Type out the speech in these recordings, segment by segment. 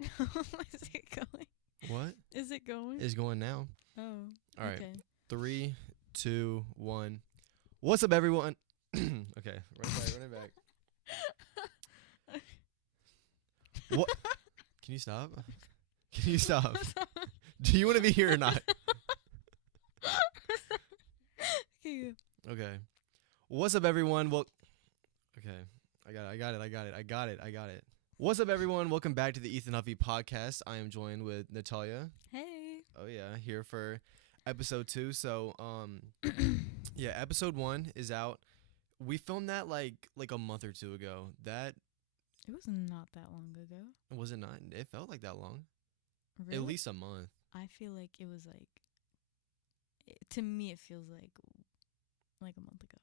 Is it going? What? Is it going? It's going now. Oh. All right. Okay. 3, 2, 1. What's up, everyone? Okay, run it back. What? Can you stop? Can you stop? Do you want to be here or not? Okay. Okay. What's up, everyone? Well, okay. I got it. What's up, everyone? Welcome back to the Ethan Huffy podcast. I am joined with Natalia. Hey. Oh yeah, here for episode 2. So, yeah, episode 1 is out. We filmed that like a month or two ago. That It was not that long ago. was it not? It felt like that long. Really? At least a month. I feel like it was like. To me, it feels like a month ago.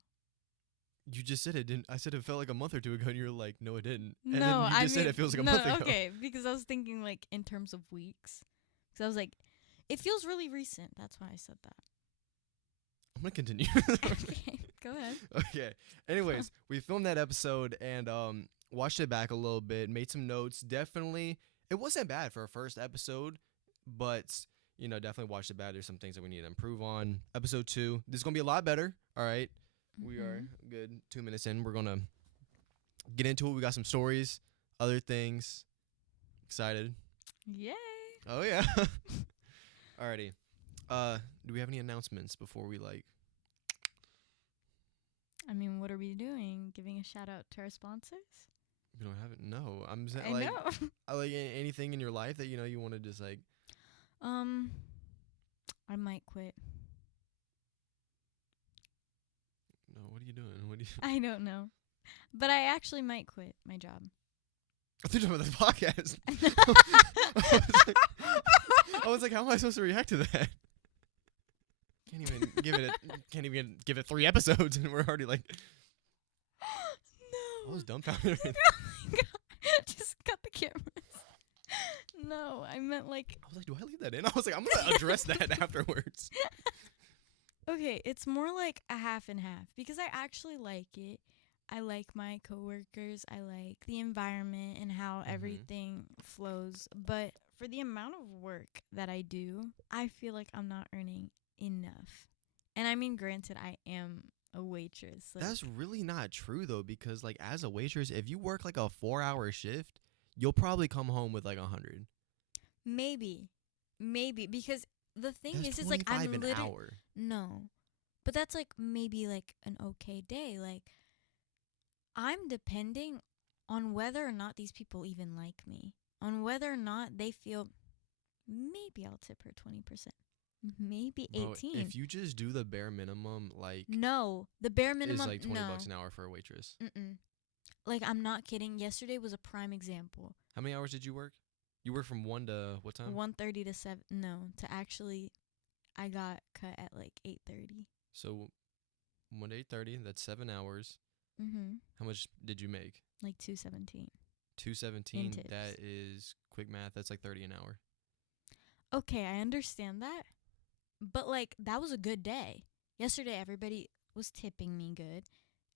You just said it didn't. I said it felt like a month or two ago, and you're like, no, it didn't. And No, then you I just said mean, it feels like a no, month ago. Okay, because I was thinking like in terms of weeks. Because I was like, it feels really recent. That's why I said that. I'm gonna continue. Okay, go ahead. Okay. Anyways, we filmed that episode and watched it back a little bit, made some notes. Definitely, it wasn't bad for a first episode, but definitely watched it back. There's some things that we need to improve on. Episode 2, this is gonna be a lot better. All right. We are good. 2 minutes in. We're gonna get into it. We got some stories, other things. Excited. Yay. Oh yeah. Alrighty. Do we have any announcements before we I mean, what are we doing? Giving a shout out to our sponsors? We don't have it. No, I'm saying I know. like anything in your life that you want to just like. I might quit. No, what are you doing? What do you? I don't know. But I actually might quit my job. I thought you were talking about the podcast. I was like, how am I supposed to react to that? Can't even give it 3 episodes, and we're already like. No. I was dumbfounded. Oh my God. Just cut the cameras. No, I meant like. I was like, do I leave that in? I was like, I'm gonna address that afterwards. Okay, it's more like a half and half because I actually like it. I like my coworkers. I like the environment and how everything flows. But for the amount of work that I do, I feel like I'm not earning enough. And I mean, granted, I am a waitress. Like, That's really not true though, because like as a waitress, if you work like a 4-hour shift, you'll probably come home with like 100. maybe because the thing That's is, it's like I'm 25 an hour. No, but that's like maybe like an okay day. Like I'm depending on whether or not these people even like me, on whether or not they feel. Maybe I'll tip her 20%. Maybe 18. Bro, if you just do the bare minimum, like No, the bare minimum is like $20 no. an hour for a waitress. Like I'm not kidding. Yesterday was a prime example. How many hours did you work? You worked from 1 to what time? 1:30 to 7. No, to actually, I got cut at like 8:30. So 1 to 8:30. That's 7 hours. How much did you make? Like 217. 217. tips. That is quick math. That's like 30 an hour. Okay, I understand that. But like that was a good day. Yesterday everybody was tipping me good.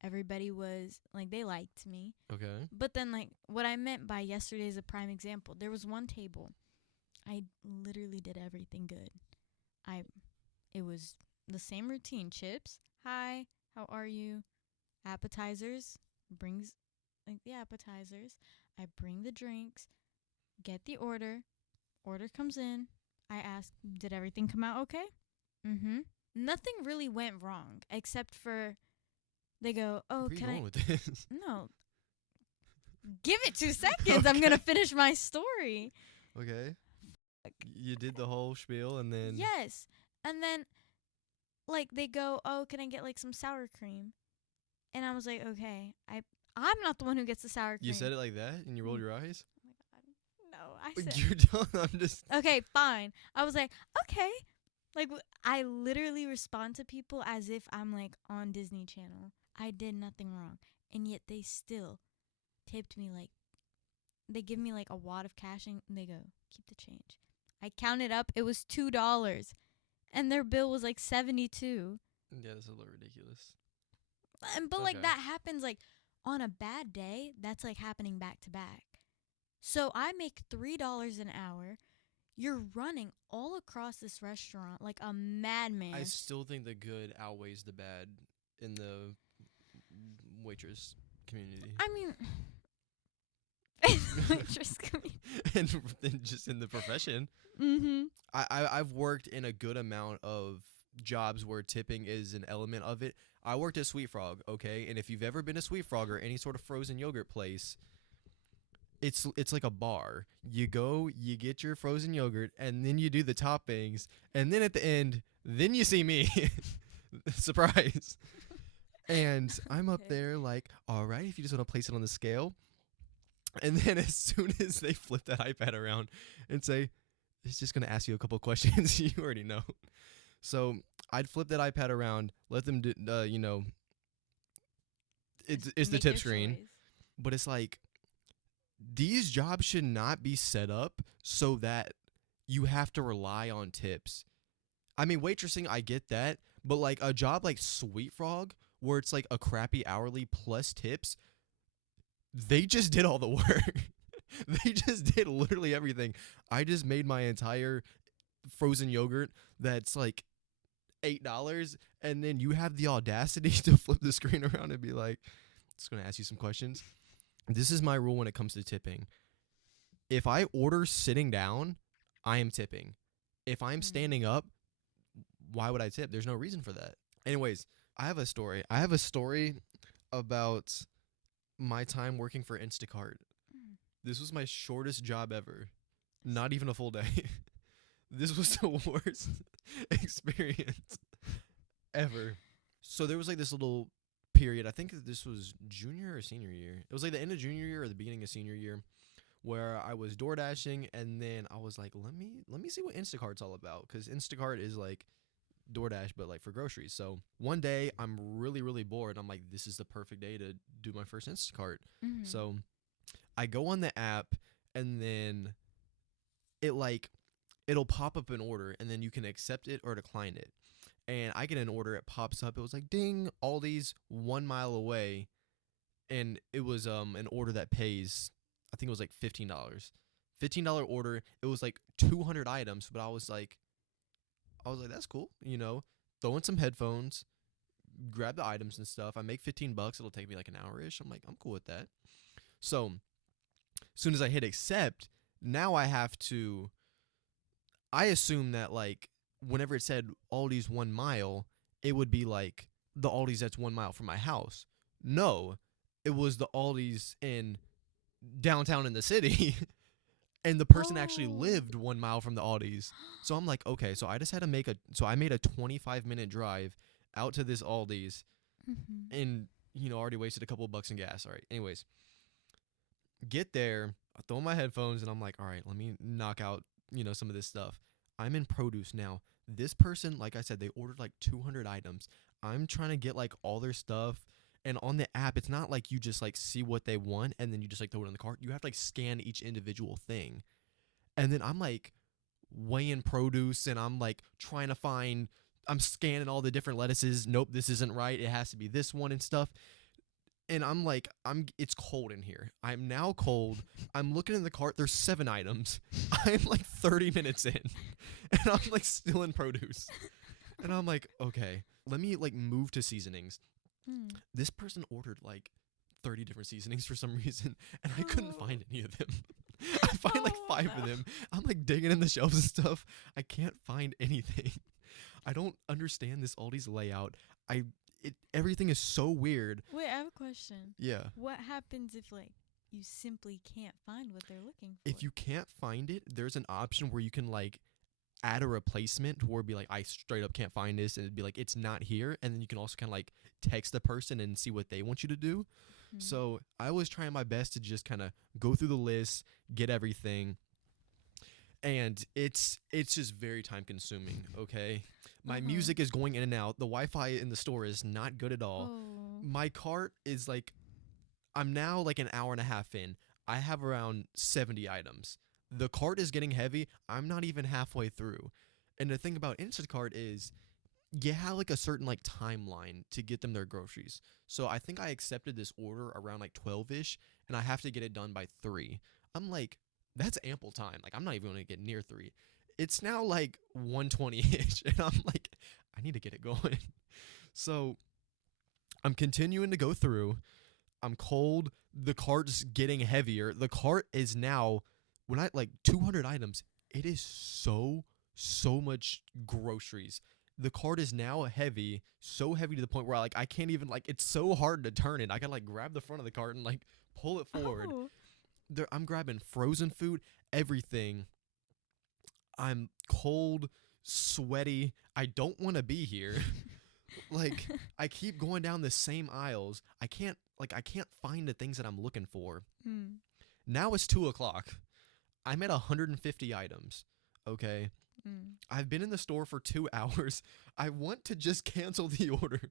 Everybody was like they liked me. Okay. But then like what I meant by yesterday is a prime example. There was one table. I literally did everything good. It was the same routine. Chips. Hi, how are you? Appetizers. Brings like the appetizers. I bring the drinks. Get the order. Order comes in. I ask, did everything come out okay? Nothing really went wrong except for they go, oh, Where are you can going I? with this? No. Give it 2 seconds. I'm going to finish my story. Okay. You did the whole spiel and then. Yes. And then, like, they go, oh, can I get, like, some sour cream? And I was like, okay. I'm not the one who gets the sour cream. You said it like that and you rolled your eyes? Oh, my God. No, I said. You're done. I'm just. Okay, fine. I was like, okay. Like, I literally respond to people as if I'm, like, on Disney Channel. I did nothing wrong. And yet they still tipped me, like, they give me, like, a wad of cash and they go, keep the change. I counted up. It was $2. And their bill was, like, $72. Yeah, that's a little ridiculous. But, like, that happens, like, on a bad day. That's, like, happening back to back. So I make $3 an hour. You're running all across this restaurant like a I madman. still think the good outweighs the bad in the waitress community. I mean, waitress community. and just in the profession. Mm-hmm. I've worked in a good amount of jobs where tipping is an element of it. I worked at Sweet Frog, okay? And if you've ever been to Sweet Frog or any sort of frozen yogurt place, it's like a bar. You go, you get your frozen yogurt, and then you do the toppings, and then at the end, then you see me. Surprise. And I'm up Okay. there like, all right, if you just want to place it on the scale. And then as soon as they flip that iPad around and say, it's just going to ask you a couple questions you already know. So I'd flip that iPad around, let them do, it's the Make tip their screen. choice. But it's like, these jobs should not be set up so that you have to rely on tips. I mean, waitressing, I get that. But like a job like Sweet Frog, where it's like a crappy hourly plus tips, they just did all the work. They just did literally everything. I just made my entire frozen yogurt that's like $8, and then you have the audacity to flip the screen around and be like, "Just gonna ask you some questions." This is my rule when it comes to tipping. If I order sitting down, I am tipping. If I'm Mm. standing up, why would I tip? There's no reason for that. Anyways, I have a story. I have a story about my time working for Instacart. Mm. This was my shortest job ever. Not even a full day. This was the worst experience ever. So there was like this little period. I think this was junior or senior year. It was like the end of junior year or the beginning of senior year, where I was door dashing, and then I was like, let me see what Instacart's all about, because Instacart is like DoorDash but like for groceries. So one day I'm really bored. I'm like, this is the perfect day to do my first Instacart. Mm-hmm. So I go on the app, and then it like it'll pop up an order, and then you can accept it or decline it. And I get an order, it pops up, it was like, ding, Aldi's 1 mile away, and it was an order that pays, I think it was like $15. $15 order. It was like 200 items, but I was like, that's cool, throw in some headphones, grab the items and stuff. I make $15. It'll take me like an hour ish. I'm like, I'm cool with that. So as soon as I hit accept, now I assume that like whenever it said Aldi's 1 mile, it would be like the Aldi's that's 1 mile from my house. No, it was the Aldi's in downtown in the city. And the person actually Oh. lived 1 mile from the Aldi's. So I'm like, okay, so I just had to so I made a 25-minute drive out to this Aldi's, Mm-hmm. and, already wasted a couple of bucks in gas. All right. Anyways, get there, I throw in my headphones, and I'm like, all right, let me knock out, some of this stuff. I'm in produce now. This person, like I said, they ordered like 200 items. I'm trying to get like all their stuff. And on the app, it's not like you just like see what they want and then you just like throw it in the cart. You have to like scan each individual thing. And then I'm like weighing produce, and I'm like trying to I'm scanning all the different lettuces. Nope, this isn't right. It has to be this one and stuff. And I'm like, it's cold in here. I'm now cold. I'm looking in the cart. There's 7 items. I'm like 30 minutes in, and I'm like still in produce. And I'm like, okay, let me like move to seasonings. Mm. This person ordered like 30 different seasonings for some reason, and I couldn't Oh. find any of them. I find like Oh, 5 of no. them. I'm like digging in the shelves and stuff. I can't find anything. I don't understand this Aldi's layout. Everything is so weird. Wait, I have a question. Yeah. What happens if like you simply can't find what they're looking for? If you can't find it, there's an option where you can like add a replacement, where it'd be like, I straight up can't find this, and it'd be like, it's not here. And then you can also kind of like text the person and see what they want you to do. Mhm. So I was trying my best to just kind of go through the list, get everything, and it's just very time consuming. Okay, my Uh-huh. music is going in and out. The Wi-Fi in the store is not good at all. Oh. My cart is like, I'm now like an hour and a half in. I have around 70 items. The cart is getting heavy. I'm not even halfway through. And the thing about Instacart is you have like a certain like timeline to get them their groceries. So I think I accepted this order around like 12ish, and I have to get it done by 3. I'm like, that's ample time. Like, I'm not even going to get near 3. It's now like 1:20ish, and I'm like, I need to get it going. So I'm continuing to go through. I'm cold. The cart's getting heavier. The cart is now, when I like 200 items, it is so much groceries. The cart is now heavy, so heavy to the point where I can't even like, it's so hard to turn it. I gotta like grab the front of the cart and like pull it forward. Oh. I'm grabbing frozen food, everything. I'm cold, sweaty. I don't want to be here. Like, I keep going down the same aisles. I can't find the things that I'm looking for. Mm. Now it's 2 o'clock. I'm at 150 items. Okay. Mm. I've been in the store for 2 hours. I want to just cancel the order,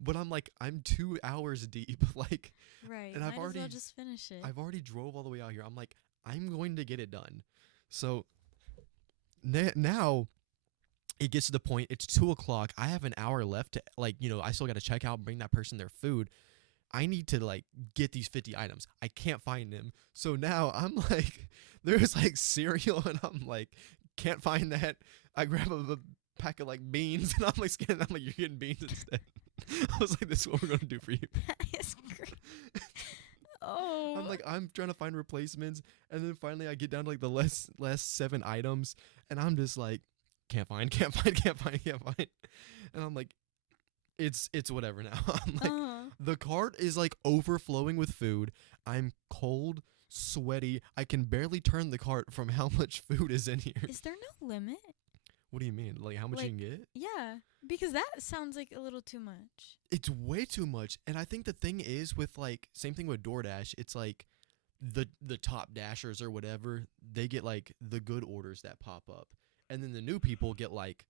but I'm like, I'm 2 hours deep. Like, Right. and Might as well just finish it. I've already drove all the way out here. I'm like, I'm going to get it done. So now it gets to the point, it's 2 o'clock. I have an hour left to, like, I still got to check out, bring that person their food. I need to like get these 50 items. I can't find them. So now I'm like, there's like cereal, and I'm like, can't find that. I grab a pack of like beans, and I'm like scanning. I'm like, you're getting beans instead. I was like, this is what we're gonna do for you. That is great. Oh. I'm like, I'm trying to find replacements, and then finally I get down to like the last 7 items, and I'm just like, can't find, and I'm like, it's whatever now. I'm like, the cart is like overflowing with food. I'm cold, sweaty. I can barely turn the cart from how much food is in here. Is there no limit? What do you mean? Like, how much you can get? Yeah, because that sounds like a little too much. It's way too much. And I think the thing is with like, same thing with DoorDash, it's like the top dashers or whatever, they get like the good orders that pop up. And then the new people get like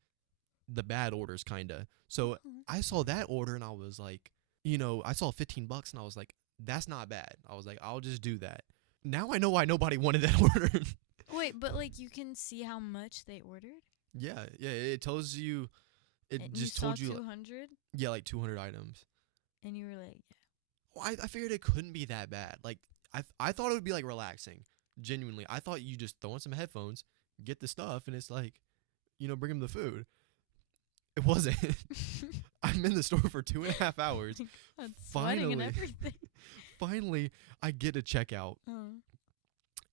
the bad orders kind of. So I saw that order and I was like, I saw $15 and I was like, that's not bad. I was like, I'll just do that. Now I know why nobody wanted that order. Wait, but like you can see how much they ordered? Yeah, it tells you. It And just you told saw you. 200? Yeah, like 200 items. And you were like, yeah. Well, I figured it couldn't be that bad. Like, I thought it would be like relaxing. Genuinely, I thought you just throw in some headphones, get the stuff, and it's like, bring them the food. It wasn't. I'm in the store for 2.5 hours. God, sweating and Finally. everything. Finally, I get to checkout, Oh.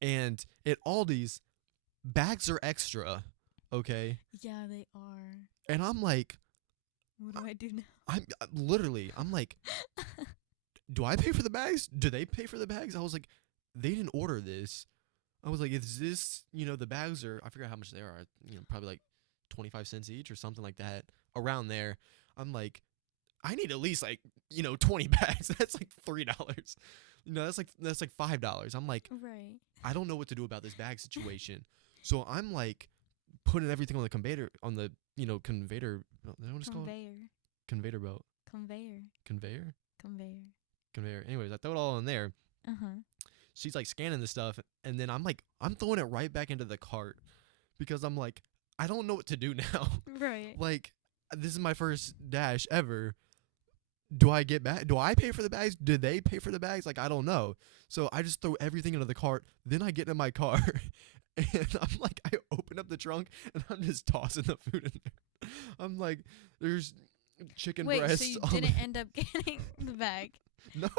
and at Aldi's, bags are extra. Okay, Yeah, they are. and I'm like, What do I do now? I'm like, do I pay for the bags? Do they pay for the bags? I was like, they didn't order this. I was like, is this, the bags are, I forget how much they are, probably like 25 cents each or something like that, around there. I'm like, I need at least like, 20 bags. That's like $3. That's like $5. I'm like, Right. I don't know what to do about this bag situation. So I'm like putting everything on the conveyor, conveyor, is that what it's called? Conveyor belt. Conveyor. Anyways, I throw it all in there. Uh-huh. She's like scanning the stuff, and then I'm throwing it right back into the cart because I'm like, I don't know what to do now. Right. Like, this is my first dash ever. Do I get back? Do I pay for the bags? Do they pay for the bags? Like, I don't know. So I just throw everything into the cart. Then I get in my car, and I'm like, I open up the trunk, and I'm just tossing the food in there. I'm like, there's chicken breasts. So you didn't end up getting the bag? No.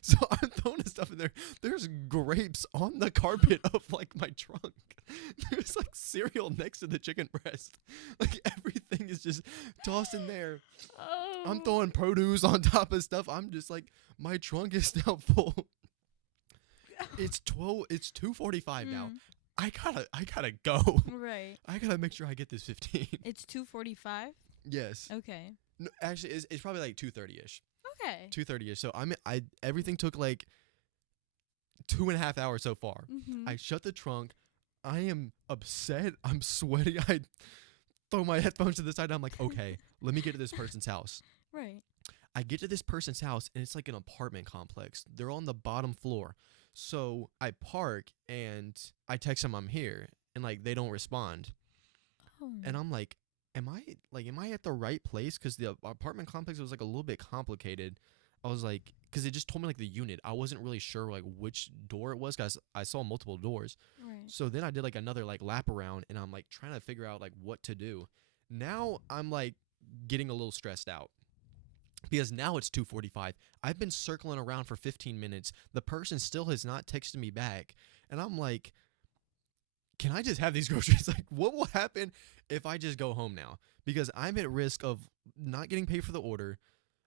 So I'm throwing the stuff in there. There's grapes on the carpet of like my trunk. There's like cereal next to the chicken breast. Like everything is just tossed in there. Oh. I'm throwing produce on top of stuff. I'm just like, my trunk is now full. It's 2:45 now. I gotta go. Right. I gotta make sure I get this 15. It's 2:45? Yes. Okay. No, actually, it's probably like 2:30ish. Okay. 2:30ish. So everything took like 2.5 hours so far. Mm-hmm. I shut the trunk. I am upset. I'm sweaty. I throw my headphones to the side. I'm like, okay, let me get to this person's house. Right. I get to this person's house, and it's like an apartment complex. They're on the bottom floor. So I park, and I text them I'm here, and like they don't respond. Oh. And I'm like, am I at the right place? Because the apartment complex was like a little bit complicated. I was like, because it just told me like the unit. I wasn't really sure like which door it was, because I saw multiple doors. Right. So then I did like another like lap around, and I'm like trying to figure out like what to do. Now I'm like getting a little stressed out because now it's 2:45. I've been circling around for 15 minutes. The person still has not texted me back, and I'm like, can I just have these groceries? Like, what will happen if I just go home now? Because I'm at risk of not getting paid for the order.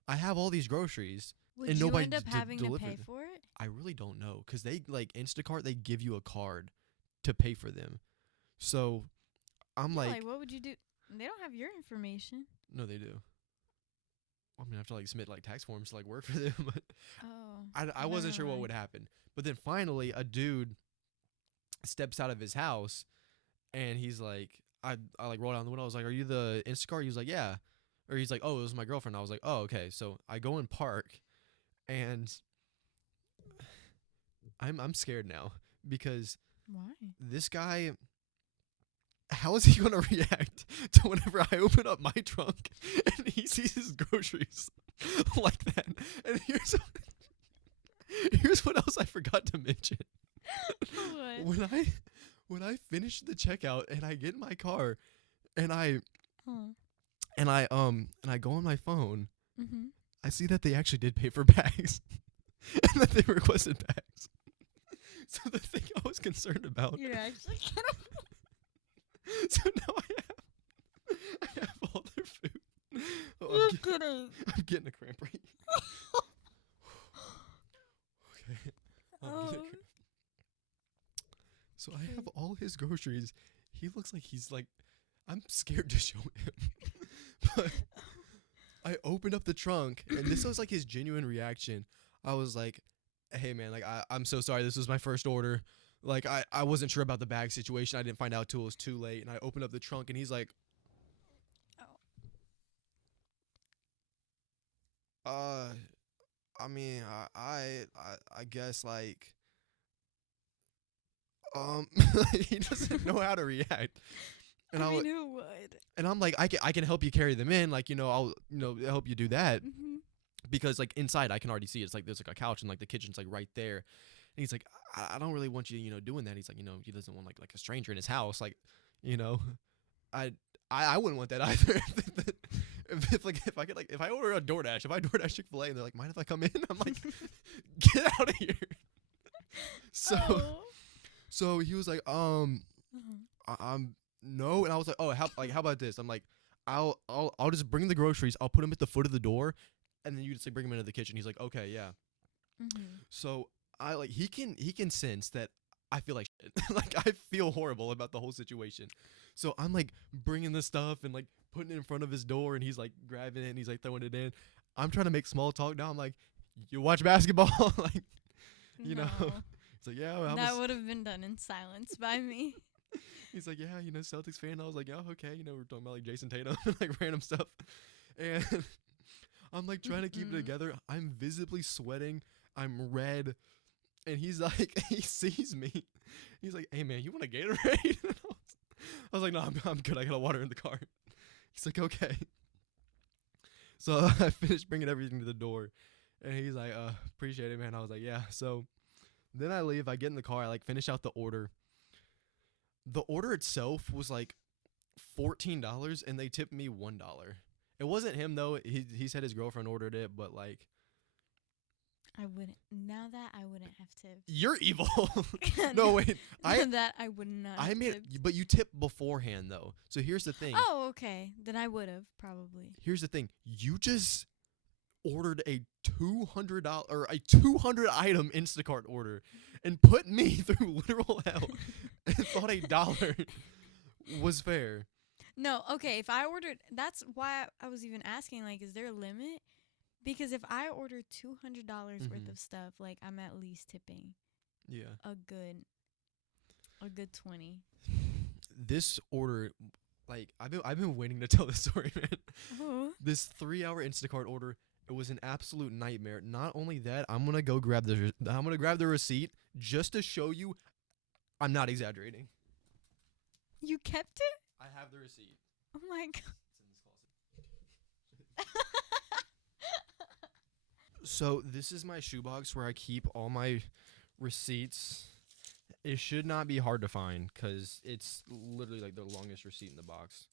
I have all these groceries, Would and you nobody end up having to delivered pay them. for it? I really don't know, because they like Instacart. They give you a card to pay for them. So I'm Yeah, like, what would you do? They don't have your information. no, they do. I mean, I have to like submit like tax forms to like work for them. But Oh. I wasn't Never sure what mind. would happen. But then finally, a dude steps out of his house, and he's like, I like roll down the window. I was like, "Are you the Instacart?" He was like, "Yeah." Or he's like, "Oh, it was my girlfriend." I was like, "Oh, okay." So I go in park, and I'm scared now because Why? this guy. How is he gonna react to whenever I open up my trunk and he sees his groceries like that? And here's what else I forgot to mention. What? When I finish the checkout and I get in my car and I Oh. and I go on my phone, Mm-hmm. I see that they actually did pay for bags and that they requested bags. So the thing I was concerned about. You're actually kidding. So now I have all their food. Oh, You're kidding. I'm getting a cramp right. Okay. I'm getting a Oh. cramp. So I have all his groceries. He looks like he's like, I'm scared to show him. But I opened up the trunk, and this was like his genuine reaction. I was like, hey man, like I'm so sorry. This was my first order. Like I wasn't sure about the bag situation. I didn't find out till it was too late. And I opened up the trunk, and he's like, I mean, I guess like he doesn't know how to react. And I I mean, who would? and I'm like, I can help you carry them in, like, I'll help you do that, Mm-hmm. because like inside I can already see it's like there's like a couch and like the kitchen's like right there. And he's like, I don't really want you doing that. He's like, he doesn't want like a stranger in his house, like, you know I I wouldn't want that either. If I get like, if I order a DoorDash, if I DoorDash Chick-fil-A and they're like, mind if I come in? I'm like, get out of here. So Oh. so he was like, Uh-huh. I'm no. And I was like, oh, how about this? I'm like, I'll just bring the groceries. I'll put them at the foot of the door, and then you just like bring them into the kitchen. He's like, okay, yeah. Mm-hmm. So I like, he can sense that I feel like shit. Like I feel horrible about the whole situation. So I'm like bringing the stuff and like putting it in front of his door, and he's like grabbing it and he's like throwing it in. I'm trying to make small talk now. I'm like, you watch basketball? Like, you know. No. It's like, yeah, well, That would have been done in silence by me. he's like, yeah, Celtics fan. I was like, oh, okay. We're talking about like Jason Tatum and like random stuff. And I'm like trying to keep it together. I'm visibly sweating. I'm red. And he's like, he sees me. He's like, hey man, you want a Gatorade? I was like, no, I'm good. I got a water in the car. He's like, okay. So I finished bringing everything to the door. And he's like, appreciate it, man. I was like, yeah. So then I leave. I get in the car. I like finish out the order. The order itself was like $14, and they tipped me $1. It wasn't him though. He said his girlfriend ordered it, but like, I wouldn't. Now that I wouldn't have tipped. you're evil. No wait, that I would not. I have made, tipped. but you tip beforehand though. So here's the thing. Oh, okay. Then I would have probably. Here's the thing. You just ordered a $200 or a 200 item Instacart order and put me through literal hell and thought $1 was fair. No, okay. If I ordered, that's why I was even asking. Like, is there a limit? Because if I order $200 worth Mhm. of stuff, like I'm at least tipping Yeah. a good 20. This order, like I've been waiting to tell this story, man. Oh. This 3-hour Instacart order, it was an absolute nightmare. Not only that, I'm gonna grab the receipt just to show you I'm not exaggerating. You kept it? I have the receipt. Oh my god. It's in this closet. So this is my shoebox where I keep all my receipts. It should not be hard to find because it's literally like the longest receipt in the box.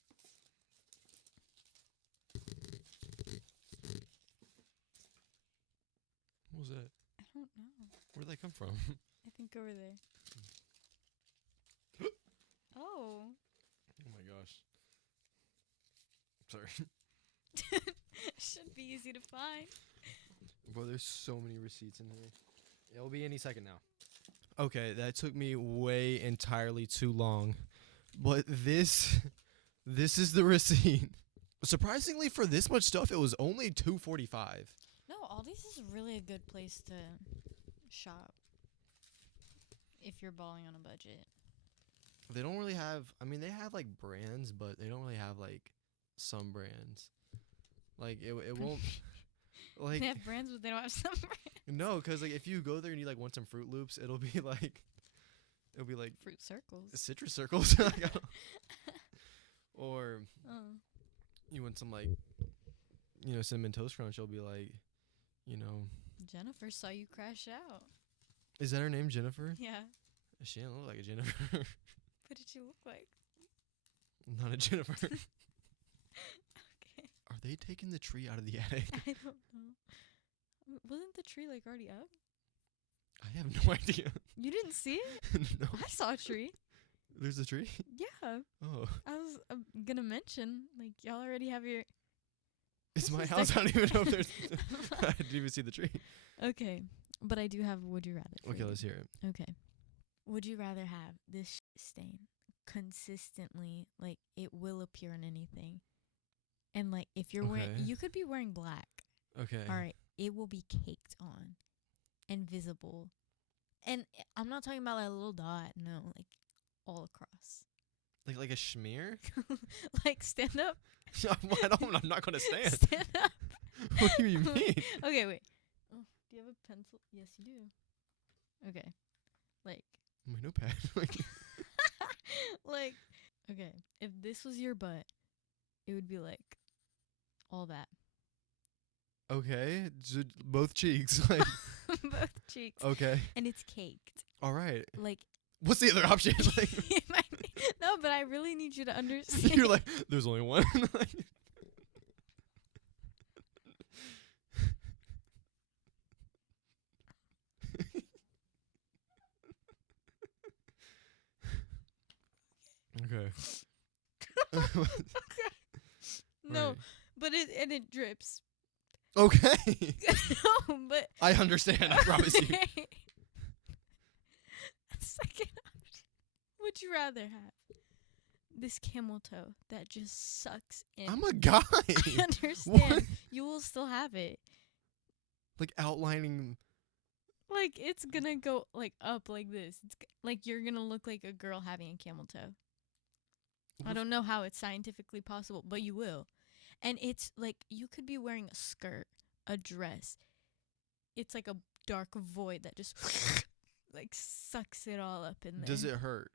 What was that? I don't know. Where did that come from? I think over there. Oh. Oh my gosh. Sorry. Should be easy to find. Bro, there's so many receipts in here. It'll be any second now. Okay, that took me way entirely too long. But this is the receipt. Surprisingly, for this much stuff, it was only $2.45. No, Aldi's is really a good place to shop if you're balling on a budget. They don't really have, I mean, they have like brands, but they don't really have like some brands. Like it won't like They have brands, but they don't have some brands. no, because like if you go there and you like want some Fruit Loops, it'll be like Fruit circles. Citrus Circles. Or you want some like, you know, Cinnamon Toast Crunch, it'll be like, you know. Jennifer saw you crash out. Is that her name, Jennifer? Yeah. She didn't look like a Jennifer. What did she look like? Not a Jennifer. Okay. Are they taking the tree out of the attic? I don't know. Wasn't the tree like already up? I have no idea. You didn't see it? No. I saw a tree. There's a tree? Yeah. Oh. I was gonna mention, like, y'all already have your... It's my Christmas house. I don't even know if there's... I didn't even see the tree. Okay. But I do have Would You Rather. for Okay, you. let's hear it. Okay. Would you rather have this stain consistently, like, it will appear on anything? And, like, if you're wearing... Okay. You could be wearing black. Okay. All right. It will be caked on and visible. And I'm not talking about, like, a little dot. No, like, all across. Like a schmear? Like, stand up. I'm not going to stand. Stand up. What do you mean? Okay, wait. Oh, do you have a pencil? Yes, you do. Okay. Like, My notepad. like, okay. If this was your butt, it would be like all that. Okay. Both cheeks. Like, Both cheeks. okay. And it's caked. All right. Like, What's the other option? Like, it might be, no, but I really need you to understand. you're like, there's only one. Like, okay. No, Right. but it drips. Okay. No, but I understand. I promise you. okay. Second option. Would you rather have this camel toe that just sucks in? I'm a guy. I understand. What? You will still have it. Like outlining. Like, it's gonna go, like, up like this. Like, you're gonna look like a girl having a camel toe. I don't know how it's scientifically possible, but you will. And it's, like, you could be wearing a skirt, a dress. It's like a dark void that just, like, sucks it all up in there. Does it hurt?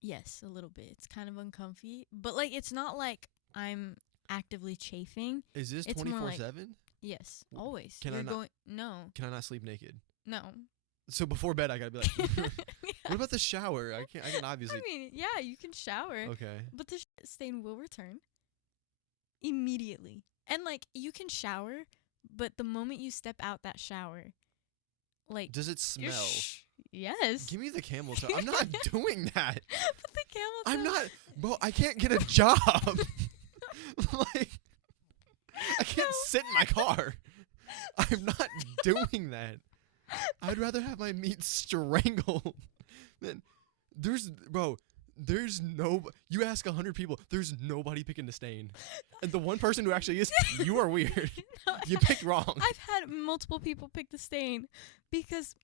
Yes, a little bit. It's kind of uncomfy. But, like, it's not like I'm actively chafing. Is this It's more like- 24/7? Yes, always. Can I You're not- going... No. Can I not sleep naked? No. So before bed, I gotta be like, Yeah. what about the shower? I can obviously. I mean, yeah, you can shower. Okay. But the stain will return immediately. And, like, you can shower, but the moment you step out that shower, like... Does it you're smell? Yes. Give me the camel toe. I'm not doing that. But the camel toe... I'm not, bro. I can't get a job. Like, I can't sit in my car. I'm not doing that. I'd rather have my meat strangled than there's no, you ask 100 people, there's nobody picking the stain. And the one person who actually is, you are weird. No, You picked wrong. I've had multiple people pick the stain because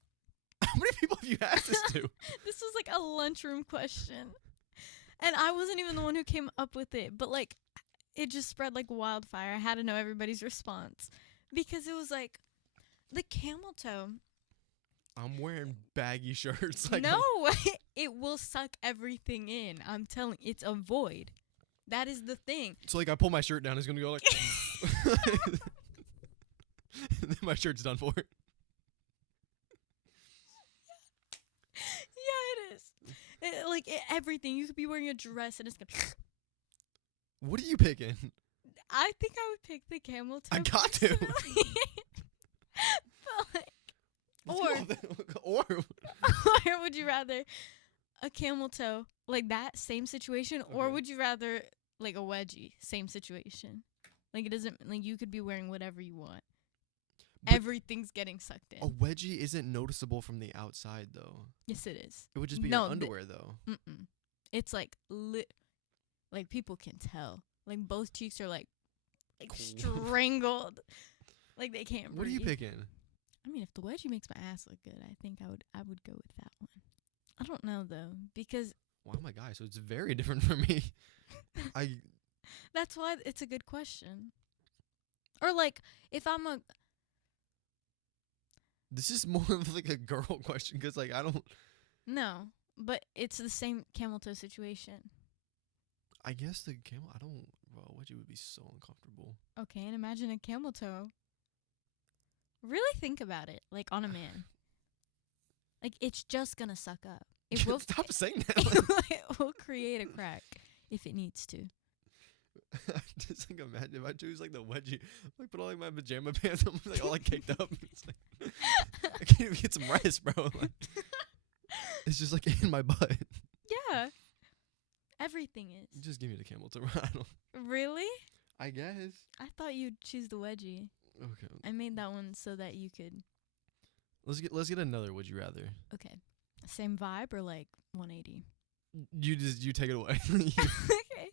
How many people have you asked this to? this was like a lunchroom question. And I wasn't even the one who came up with it, but like it just spread like wildfire. I had to know everybody's response because it was like the camel toe. I'm wearing baggy shirts. Like, No, it will suck everything in. I'm telling, it's a void. That is the thing. So like I pull my shirt down, it's gonna go like then my shirt's done for. Yeah, it is. Everything. You could be wearing a dress and it's gonna. What are you picking? I think I would pick the camel toe. I got to. personally. But Or or would you rather a camel toe like that same situation, or Okay. would you rather like a wedgie same situation? Like it doesn't like you could be wearing whatever you want. But- Everything's getting sucked in. a wedgie isn't noticeable from the outside though. Yes, it is. It would just be No, your th- underwear though. Mm-mm. It's like like people can tell. Like both cheeks are like Cool. strangled. Like they can't breathe. What are you picking? I mean, if the wedgie makes my ass look good, I think I would go with that one. I don't know though, because Wow, my guy. So it's very different for me. I that's why it's a good question. Or like if I'm a this is more of like a girl question because like I don't. no, but it's the same camel toe situation. I guess the camel. I don't. Well, wedgie would be so uncomfortable. Okay, and imagine a camel toe. Really think about it, like on a man. Like it's just gonna suck up. It will Stop saying it that. will create a crack if it needs to. Just like imagine if I choose like the wedgie, like put on like my pajama pants, I'm like all like caked up. It's like, I can't even get some rest, bro. Like, it's just like in my butt. Yeah. Everything is. Just give me the camel toe. I don't. Really? I guess. I thought you'd choose the wedgie. Okay. I made that one so that you could. Let's get another. Would you rather? Okay. Same vibe or like 180? You take it away. Okay.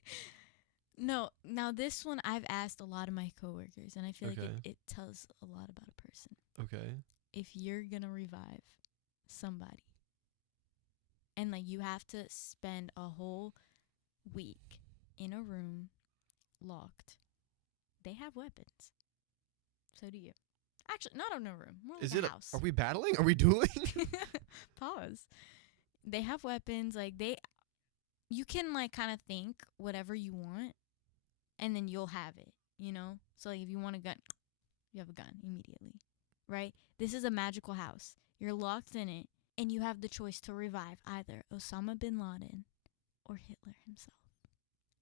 No, now this one I've asked a lot of my coworkers, and I feel like Okay. it tells a lot about a person. Okay. If you're gonna revive somebody, and like you have to spend a whole week in a room locked, they have weapons. So do you. Actually, not in a room. More like Is a it? house. Are we battling? Are we dueling? Pause. They have weapons. Like you can like kind of think whatever you want, and then you'll have it. You know. So like if you want a gun, you have a gun immediately, right? This is a magical house. You're locked in it, and you have the choice to revive either Osama bin Laden or Hitler himself.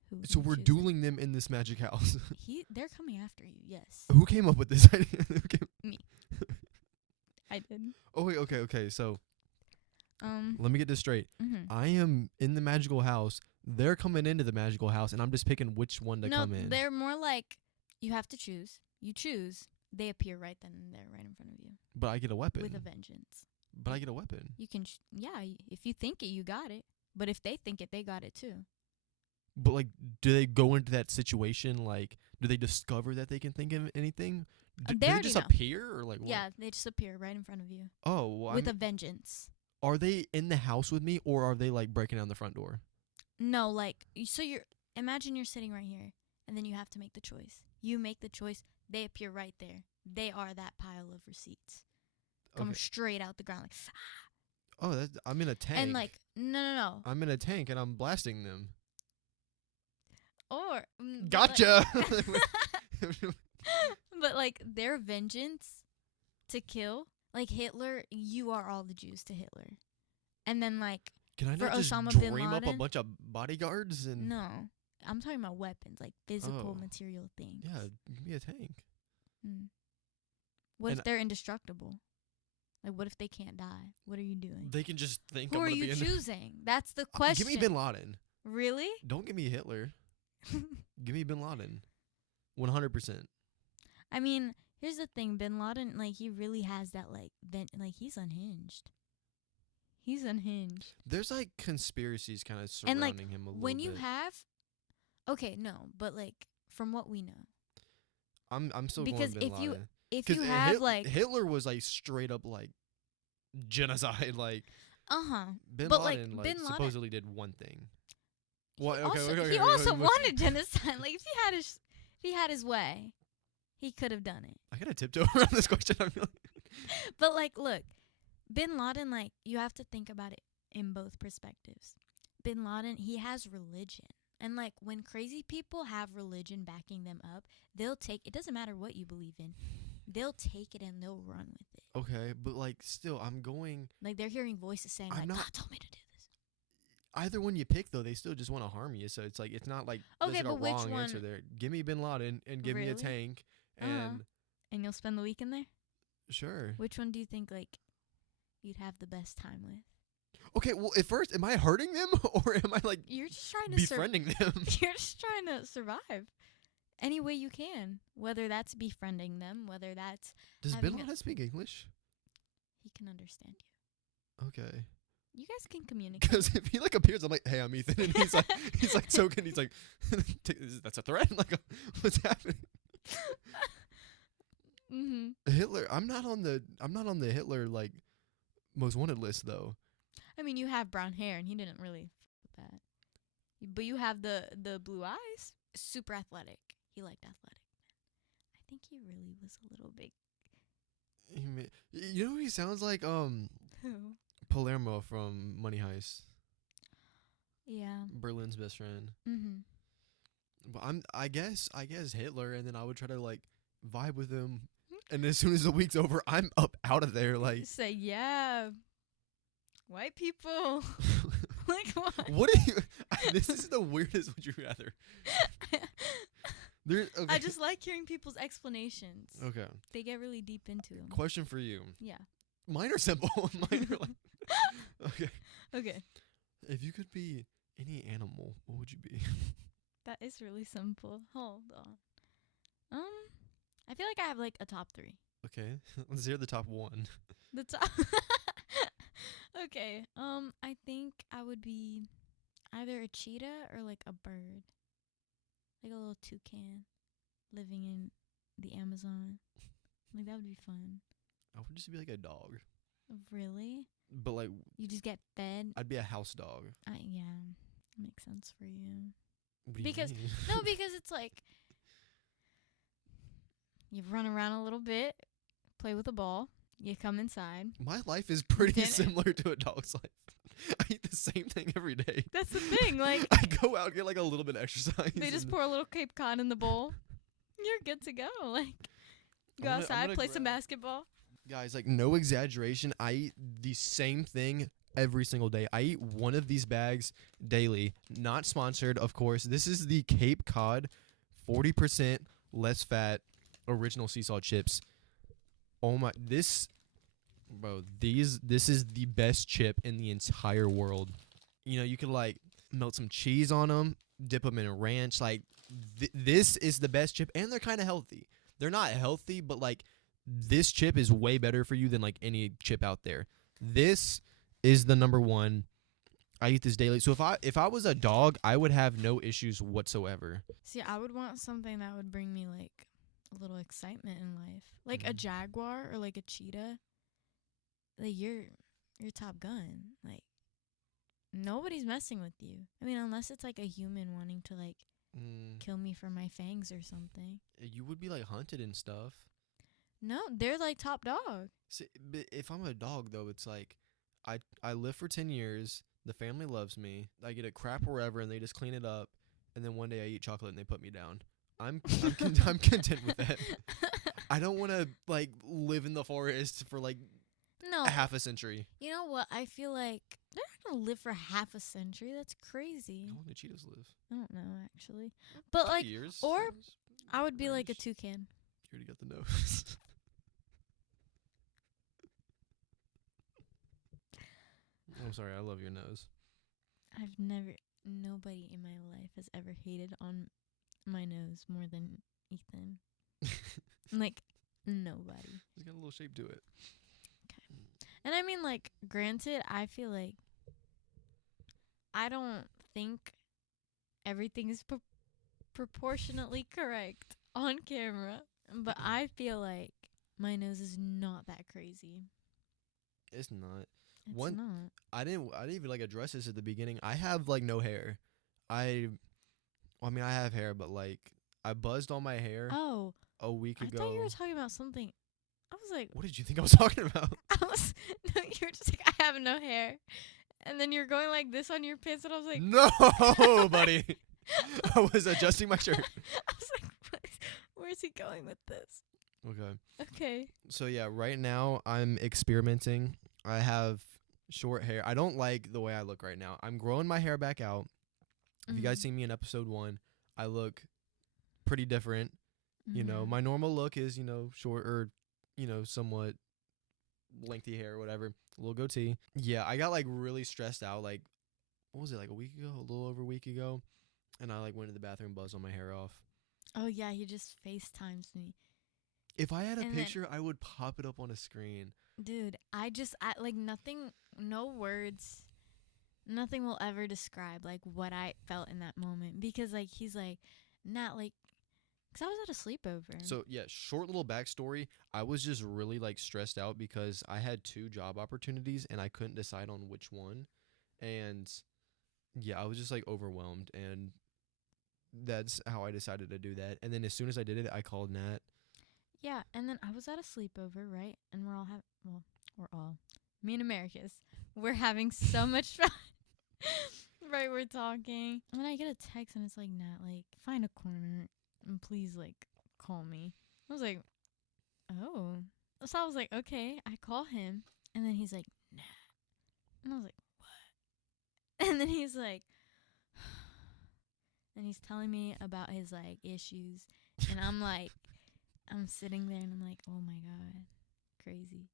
Who would So you we're choose? dueling them in this magic house. They're coming after you. Yes, Who came up with this idea? I did. Oh wait. Okay. So Um. let me get this straight. Mm-hmm. I am in the magical house. They're coming into the magical house, and I'm just picking which one to No, come in. they're more like you have to choose. You choose. They appear right then and there, right in front of you, But I get a weapon. with a vengeance. But I get a weapon. You can, if you think it, you got it. But if they think it, they got it too. But like, do they go into that situation? Like, do they discover that they can think of anything? They Do they already just know. appear or like what? Yeah, they just appear right in front of you Oh, well, with a vengeance. are they in the house with me, or are they like breaking down the front door? No, like so imagine you're sitting right here, and then you have to make the choice. You make the choice. They appear right there. They are that pile of receipts. Come Okay. straight out the ground, like, Oh, I'm in a tank. and like no. I'm in a tank and I'm blasting them. Or Gotcha. But like their vengeance to kill, like Hitler, you are all the Jews to Hitler. And then like Can I For not just Osama bin dream up a Laden? bunch of bodyguards and no, I'm talking about weapons, like physical Oh. material things. yeah, give me a tank. Mm. What And if they're indestructible? Like what if they can't die? What are you doing? They can just think Who I'm are gonna you be in. choosing? That's the question. Give me Bin Laden. Really? Don't give me Hitler. Give me Bin Laden. 100%. I mean, here's the thing, Bin Laden, like he really has that like he's unhinged. He's unhinged. There's like conspiracies kind of And, surrounding like, him a little When bit. you have okay, no, but like from what we know. I'm still Because going Bin if you- Laden. If you have like Hitler was like straight up like genocide. Like Bin But, like, Laden Bin Laden- supposedly did one thing. What? he also wanted genocide. Like if he had his way, he could have done it. I gotta tiptoe around this question. I feel like. But like, look, Bin Laden, like you have to think about it in both perspectives. Bin Laden, he has religion. And like when crazy people have religion backing them up, they'll take it doesn't matter what you believe in. they'll take it and they'll run with it. Okay, but like still, I'm going. Like they're hearing voices saying, I'm like, not- God told me to do this. Either one you pick, though, they still just want to harm you. So it's like it's not like Okay, there's like but a which wrong one? answer there. Give me Bin Laden and give me a Really? tank, Uh-huh. and And you'll spend the weekend there? sure. Which one do you think, like, you'd have the best time with? Okay, well, at first, am I hurting them or am I like You're just trying to befriending them? You're just trying to survive any way you can. Whether that's befriending them, whether that's Does having Bin a- Laden speak English? he can understand you. Okay. You guys can communicate. Because if he like appears, I'm like, "Hey, I'm Ethan," and he's like choking. He's like, "That's a threat." Like, what's happening? Mm-hmm. Hitler. I'm not on the Hitler like most wanted list though. I mean, you have brown hair, and he didn't really f- with that. But you have the blue eyes. Super athletic. He liked athletic. I think he really was a little big. You know who he sounds like? Who? Palermo from Money Heist. Yeah. Berlin's best friend. Mm-hmm. But I guess Hitler, and then I would try to like vibe with him, and as soon as the week's over, I'm up out of there. Like, Say, yeah. White people. Like what? what are you? This is the weirdest. Would you rather? There. Okay. I just like hearing people's explanations. Okay. They get really deep into them. Question for you. Yeah. Mine are simple. Mine are like. Okay. Okay. If you could be any animal, what would you be? That is really simple. Hold on. I feel like I have like a top 3. Okay. Let's hear the top one. The top. Okay. I think I would be either a cheetah or like a bird, like a little toucan, living in the Amazon. Like that would be fun. I would just be like a dog, Really? but like You just get fed? I'd be a house dog. Yeah. Makes sense for you. What do you Because- mean? No, because it's like you run around a little bit, play with a ball, you come inside. My life is pretty Dinner. similar to a dog's life. I eat the same thing every day. That's the thing. Like I go out, get like a little bit of exercise. they just and pour a little Cape Cod in the bowl. You're good to go. Like go I'm outside, gonna play some grab- basketball. Guys, like no exaggeration, I eat the same thing every single day. I eat one of these bags daily. Not sponsored, of course. This is the Cape Cod 40% less fat original sea salt chips. Oh my, this is the best chip in the entire world. You know, you could like melt some cheese on them, dip them in a ranch. Like this is the best chip, and they're kind of healthy. They're not healthy, but like this chip is way better for you than like any chip out there. This is the number one. I eat this daily. So if I was a dog, I would have no issues whatsoever. See, I would want something that would bring me like a little excitement in life. Like a Mhm. jaguar or like a cheetah. Like you're Top Gun. Like nobody's messing with you. I mean, unless it's like a human wanting to like kill me for my fangs or something. You would be like hunted and stuff. No, they're like top dog. See, but if I'm a dog though, it's like I live for 10 years. The family loves me. I get a crap wherever, and they just clean it up. And then one day I eat chocolate and they put me down. I'm I'm content with that. I don't want to like live in the forest for like No. half a century. You know what? I feel like they're not gonna live for half a century. That's crazy. How long do cheetahs live? I don't know actually. But like years. or sounds I would be like a range. toucan. You already got the nose. I'm sorry. I love your nose. Nobody in my life has ever hated on my nose more than Ethan. Like nobody. It's got a little shape to it. And I mean, like, granted, I feel like I don't think everything is proportionately correct on camera, but I feel like my nose is not that crazy. It's not. It's One- not. I didn't even like address this at the beginning. I have like no hair. I mean I have hair, but like I buzzed all my hair Oh, a week I ago. thought you were talking about something. I was like, What did you think I was talking about? no, you were just like, I have no hair. And then you're going like this on your pants, and I was like, No, buddy. I was adjusting my shirt. I was like, where is he going with this? Okay. Okay. So yeah, right now I'm experimenting. I have short hair. I don't like the way I look right now. I'm growing my hair back out. If you guys Mm. see me in episode 1, I look pretty different. You know, Mhm. my normal look is, short or, somewhat lengthy hair or whatever, a little goatee. Yeah, I got like really stressed out like what was it, like a week ago, a little over a week ago, and I like went to the bathroom, buzzed all my hair off. Oh yeah, he just FaceTimes me. If I had a And then, picture, I would pop it up on a screen. dude, I like nothing, no words, nothing will ever describe like what I felt in that moment because like he's like, not like, cause I was at a sleepover. So yeah, short little backstory. I was just really like stressed out because I had 2 job opportunities and I couldn't decide on which one. And yeah, I was just like overwhelmed, and that's how I decided to do that. And then as soon as I did it, I called Nat. Yeah, and then I was at a sleepover, right? And we're all, me and Americus, we're having so much fun. Right, we're talking. And then I get a text and it's like, Nat, like, find a corner and please, like, call me. I was like, oh. So I was like, okay. I call him. And then he's like, Nat. And I was like, what? And then he's like, and he's telling me about his, like, issues. And I'm like, I'm sitting there and I'm like, oh my God, crazy.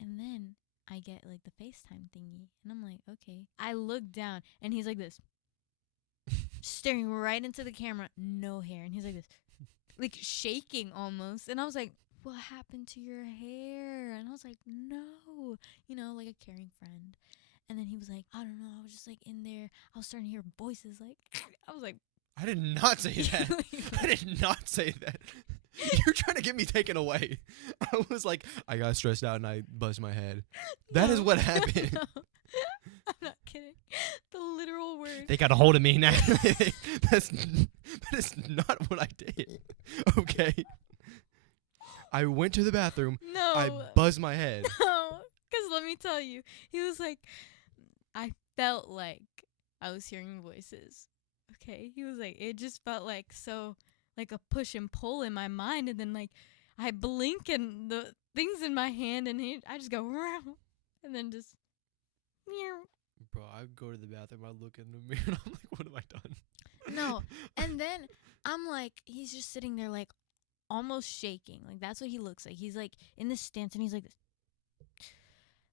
And then I get like the FaceTime thingy. And I'm like, okay. I look down and he's like this, staring right into the camera, no hair. And he's like this, like shaking almost. And I was like, what happened to your hair? And I was like, no, like a caring friend. And then he was like, I don't know. I was just like in there. I was starting to hear voices. Like, I was like, I did not say that. I did not say that. You're trying to get me taken away. I was like, I got stressed out and I buzzed my head. That is what happened. No, I'm not kidding. The literal word. They got a hold of me now. That is not what I did. Okay. I went to the bathroom. No. I buzzed my head. No. Because let me tell you, he was like, I felt like I was hearing voices. Okay. He was like, it just felt like so, like a push and pull in my mind. And then, like, I blink and the things in my hand, and I just go, and then just, meow. Bro, I go to the bathroom, I look in the mirror, and I'm like, what have I done? No. And then I'm like, he's just sitting there, like, almost shaking. Like, that's what he looks like. He's, like, in this stance, and he's like this.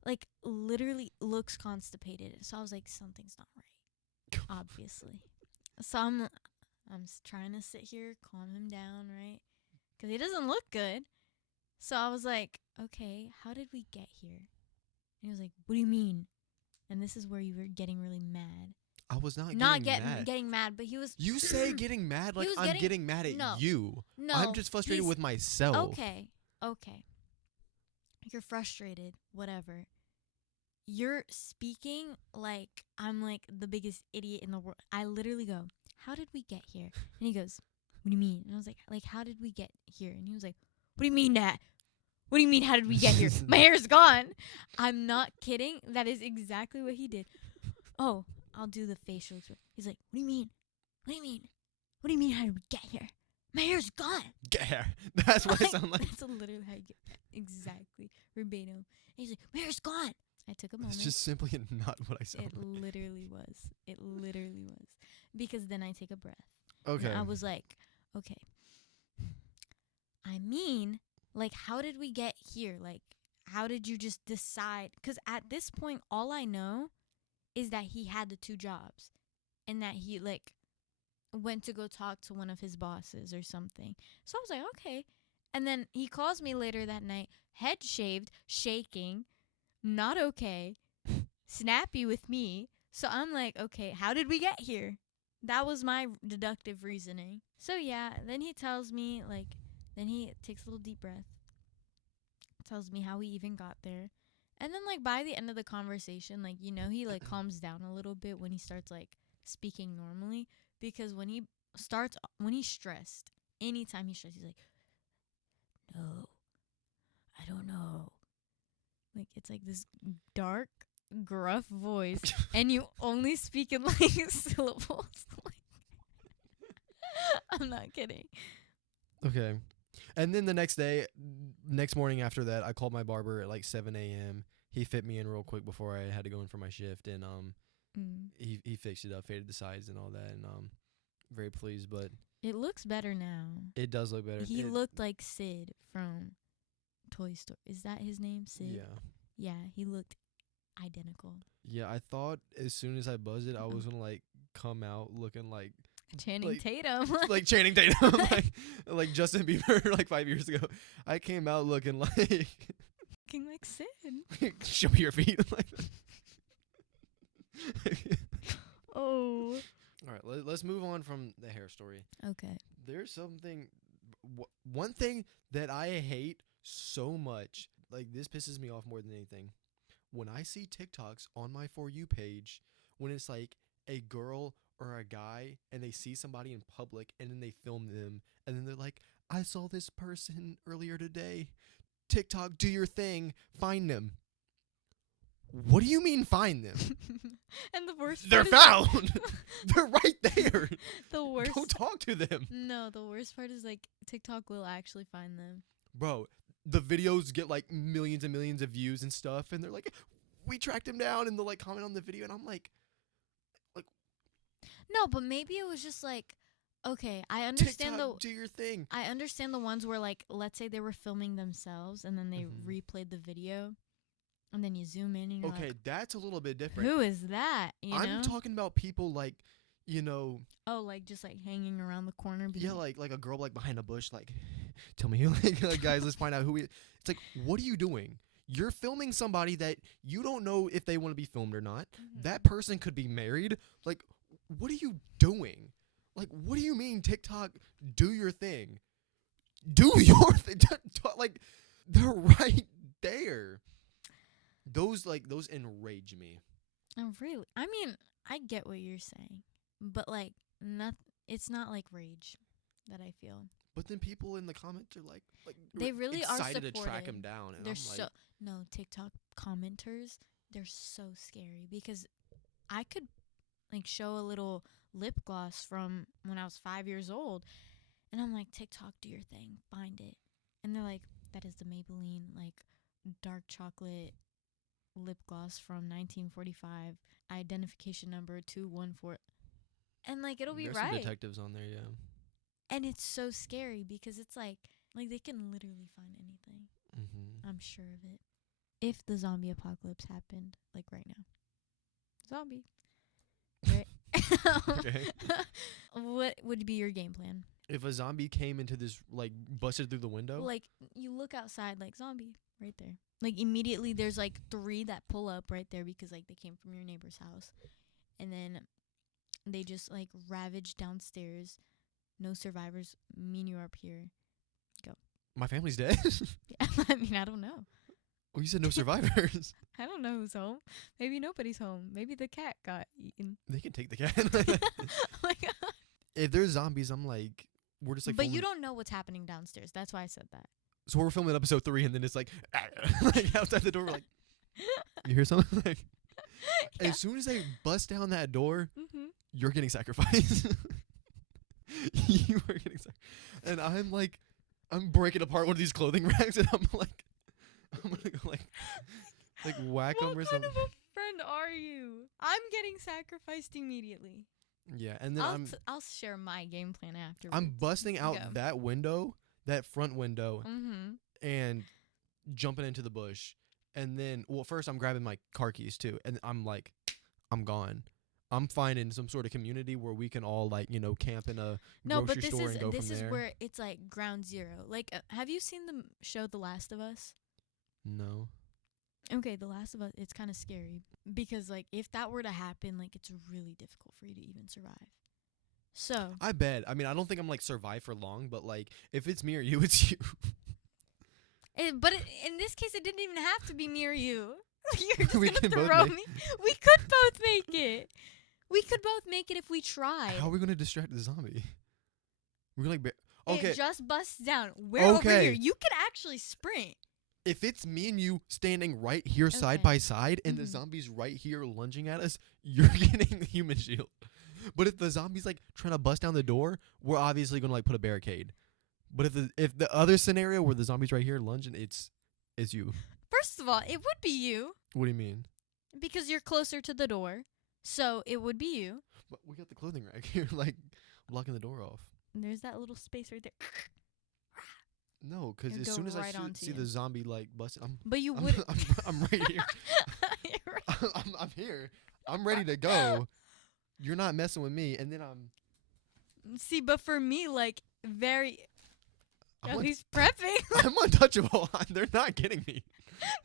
Like, literally looks constipated. So I was like, something's not right. Obviously. So I'm trying to sit here, calm him down, right? Because he doesn't look good. So I was like, okay, how did we get here? And he was like, what do you mean? And this is where you were getting really mad. I was not mad. Getting mad, but he was. You say getting mad like I'm getting mad at No. you. No. I'm just frustrated with myself. Okay. You're frustrated, whatever. You're speaking like I'm like the biggest idiot in the world. I literally go, how did we get here? And he goes, what do you mean? And I was like, how did we get here? And he was like, what do you mean, Nat? What do you mean, how did we get here? My hair's gone. I'm not kidding. That is exactly what he did. Oh, I'll do the facial expression. He's like, what do you mean? What do you mean? What do you mean, how did we get here? My hair's gone. Get here. That's what it sounds like. That's literally how you get exactly verbatim. And he's like, my hair's gone. I took a moment. It's just simply not what I sound It like. literally was. It literally was. Because then I take a breath. Okay. And I was like, okay. I mean, like, how did we get here? Like, how did you just decide? Because at this point, all I know is that he had the 2 jobs. And that he, like, went to go talk to one of his bosses or something. So I was like, okay. And then he calls me later that night, head shaved, shaking, not okay, snappy with me. So I'm like, okay, how did we get here? That was my deductive reasoning. So yeah, then he tells me, like, then he takes a little deep breath, tells me how we even got there. And then, like, by the end of the conversation, like, he, like, calms down a little bit when he starts, like, speaking normally. Because when he's stressed, anytime he's stressed, he's like, no, I don't know. Like, it's like this dark, gruff voice, and you only speak in, like, syllables. I'm not kidding. Okay. And then the next morning after that, I called my barber at like 7 a.m. He fit me in real quick before I had to go in for my shift, and he fixed it up, faded the sides and all that, and very pleased. But It looks better now. it does look better. He looked like Sid from Toy Story. Is that his name, Sid? Yeah. Yeah, he looked identical. Yeah, I thought as soon as I buzzed it, I was gonna like come out looking like Channing like- Tatum. like Channing Tatum, like Justin Bieber like 5 years ago. I came out looking like Looking like Sid. show me your feet. Like Oh. all right, let's move on from the hair story. Okay. There's one thing that I hate so much. Like this pisses me off more than anything. When I see TikToks on my For You page, when it's like a girl or a guy and they see somebody in public and then they film them and then they're like, I saw this person earlier today. TikTok, do your thing. Find them. What do you mean find them? And the worst They're part found. They're right there. the worst Go talk to them. No, the worst part is like TikTok will actually find them. Bro, the videos get like millions and millions of views and stuff, and they're like, we tracked him down, and they'll like comment on the video, and I'm like, No, but maybe it was just like, okay, I understand TikTok, do your thing. I understand the ones where like, let's say they were filming themselves and then they Mhm. replayed the video, and then you zoom in and you're Okay, like, that's a little bit different. who is that? You I'm know? talking about people like, you know, Oh, like just like hanging around the corner. yeah, like a girl like behind a bush, like, tell me, like guys, let's find out who we. It's like, what are you doing? You're filming somebody that you don't know if they want to be filmed or not. Mhm. That person could be married. Like, what are you doing? Like, what do you mean TikTok? Do your thing. Do your thing. Like, they're right there. Those enrage me. Oh, really? I mean, I get what you're saying, but like, it's not like rage that I feel. But then people in the comments are like They really are excited to track supportive. him down, and They're I'm so like, no TikTok commenters. They're so scary because I could like show a little lip gloss from when I was 5 years old, and I'm like, TikTok, do your thing, find it, and they're like, that is the Maybelline like dark chocolate lip gloss from 1945, identification number 214, and like it'll be there's right. some detectives on there, yeah. And it's so scary because it's like they can literally find anything. Mm-hmm. I'm sure of it. If the zombie apocalypse happened, like right now. Zombie. Right? Okay. What would be your game plan? If a zombie came into this, like, busted through the window, Like, you look outside, like, zombie, right there. Like, immediately there's, like, 3 that pull up right there because, like, they came from your neighbor's house. And then they just, like, ravage downstairs. No survivors. Me and you are up here. my family's dead. Yeah, I mean, I don't know. Oh, you said no survivors. I don't know who's home. Maybe nobody's home. Maybe the cat got eaten. They can take the cat. Oh my god. If there's zombies, I'm like, we're just like. But you filming- don't know what's happening downstairs. That's why I said that. So we're filming episode 3, and then it's like, like outside the door, we're like, you hear something? Like, Yeah. as soon as they bust down that door, Mm-hmm. you're getting sacrificed. You are getting sacrificed. And I'm like, I'm breaking apart one of these clothing racks, and I'm gonna go like whack What them or kind something. of a friend are you? I'm getting sacrificed immediately. Yeah, and then I'll share my game plan afterwards. I'm busting out Go. that window, that front window, Mm-hmm. and jumping into the bush. And then, well, first I'm grabbing my car keys too, and I'm like, I'm gone. I'm finding some sort of community where we can all like, you know, camp in a No, grocery but this store is and go from there. where it's like ground zero. Like, have you seen the show The Last of Us? No. Okay, The Last of Us. It's kind of scary because like if that were to happen, like it's really difficult for you to even survive. So I bet. I mean, I don't think I'm like survive for long, but like if it's me or you, it's you. But in this case, it didn't even have to be me or you. You're just We gonna can both throw make- me. We could both make it. We could both make it if we tried. How are we gonna distract the zombie? We're like, okay. It just busts down. We're over Okay. here. You could actually sprint. If it's me and you standing right here side Okay. by side and the Mhm. zombie's right here lunging at us, you're getting the human shield. But if the zombie's like trying to bust down the door, we're obviously gonna like put a barricade. But if the other scenario where the zombie's right here lunging, it's you. First of all, it would be you What do you mean? because you're closer to the door. So it would be you. But we got the clothing rack here, like blocking the door off. And there's that little space right there. No, because It'd as go soon as I right onto see you. the zombie like busting, But you I'm, would. I'm right here. You're right. I'm here. I'm ready to go. You're not messing with me, and then See, but for me, like, very. I'm, Oh, un- he's prepping. I'm untouchable. They're not getting me.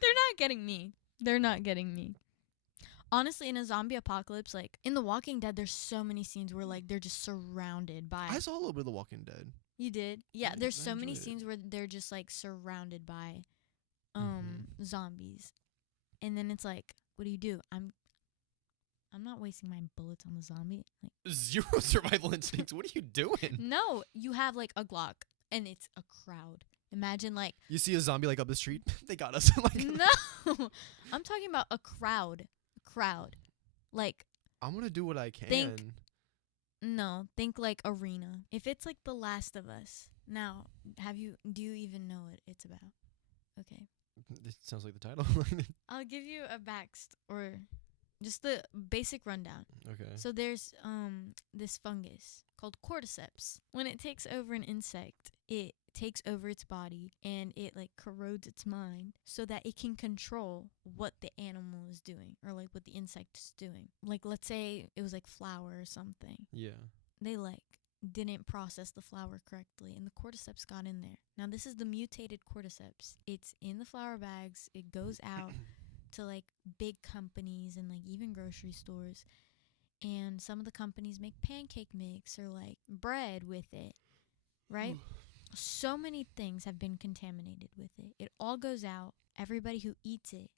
They're not getting me. They're not getting me. Honestly, in a zombie apocalypse, like in The Walking Dead, there's so many scenes where like they're just surrounded by. I saw a little bit of The Walking Dead. You did? Yeah, I- there's I so many enjoyed it. scenes where they're just like surrounded by Mhm. zombies. And then it's like, what do? I'm not wasting my bullets on the zombie. Like, Zero survival instincts. What are you doing? no, you have like a Glock and it's a crowd. Imagine like You see a zombie like up the street. They got us. Like no. I'm talking about a crowd. A crowd. Like I'm gonna do what I can. think like arena. If it's like The Last of Us. Now, do you even know what it's about? Okay. It sounds like the title. I'll give you a or just the basic rundown. Okay. So there's this fungus called cordyceps. When it takes over an insect, it takes over its body and it like corrodes its mind so that it can control what the animal is doing or like what the insect is doing. Like let's say it was like flour or something. Yeah. They like didn't process the flour correctly and the cordyceps got in there. Now this is the mutated cordyceps. It's in the flour bags. It goes out to like big companies and like even grocery stores. And some of the companies make pancake mix or like bread with it, right? So many things have been contaminated with it. It all goes out. Everybody who eats it,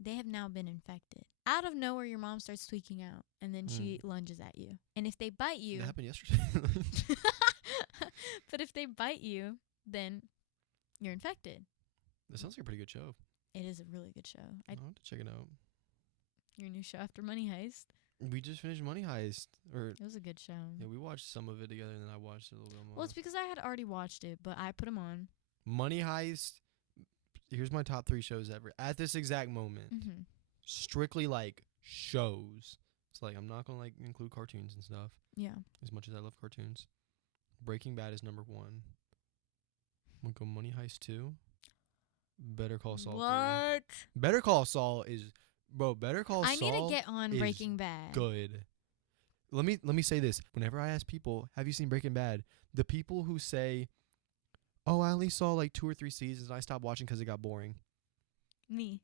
they have now been infected. Out of nowhere, your mom starts tweaking out, and then she lunges at you. And if they bite you, That happened yesterday. but if they bite you, then you're infected. That sounds like a pretty good show. It is a really good show. I'll have to check it out. Your new show after Money Heist. We just finished Money Heist, or It was a good show. yeah, we watched some of it together, and then I watched it a little bit more. Well, it's because I had already watched it, but I put them on. Money Heist. Here's my top 3 shows ever at this exact moment. Mm-hmm. Strictly like shows. It's like I'm not gonna like include cartoons and stuff Yeah. as much as I love cartoons. Breaking Bad is number 1. I'm gonna go Money Heist 2. Better Call Saul 3. What? Better Call Saul is Better Call I Saul need to get on is Breaking Bad. good. Let me say this. Whenever I ask people, have you seen Breaking Bad? The people who say, "Oh, I only saw like 2 or 3 seasons and I stopped watching because it got boring." Me.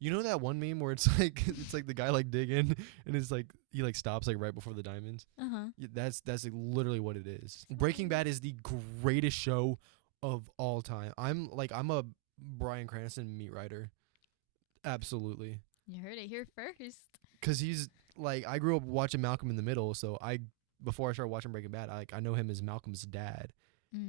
You know that one meme where it's like the guy like digging and it's like he like stops like right before the diamonds. Uh-huh. That's like literally what it is. Breaking Bad is the greatest show of all time. I'm a Bryan Cranston meat writer. Absolutely. You heard it here first. 'Cause he's like I grew up watching Malcolm in the Middle, so before I started watching Breaking Bad, I know him as Malcolm's dad.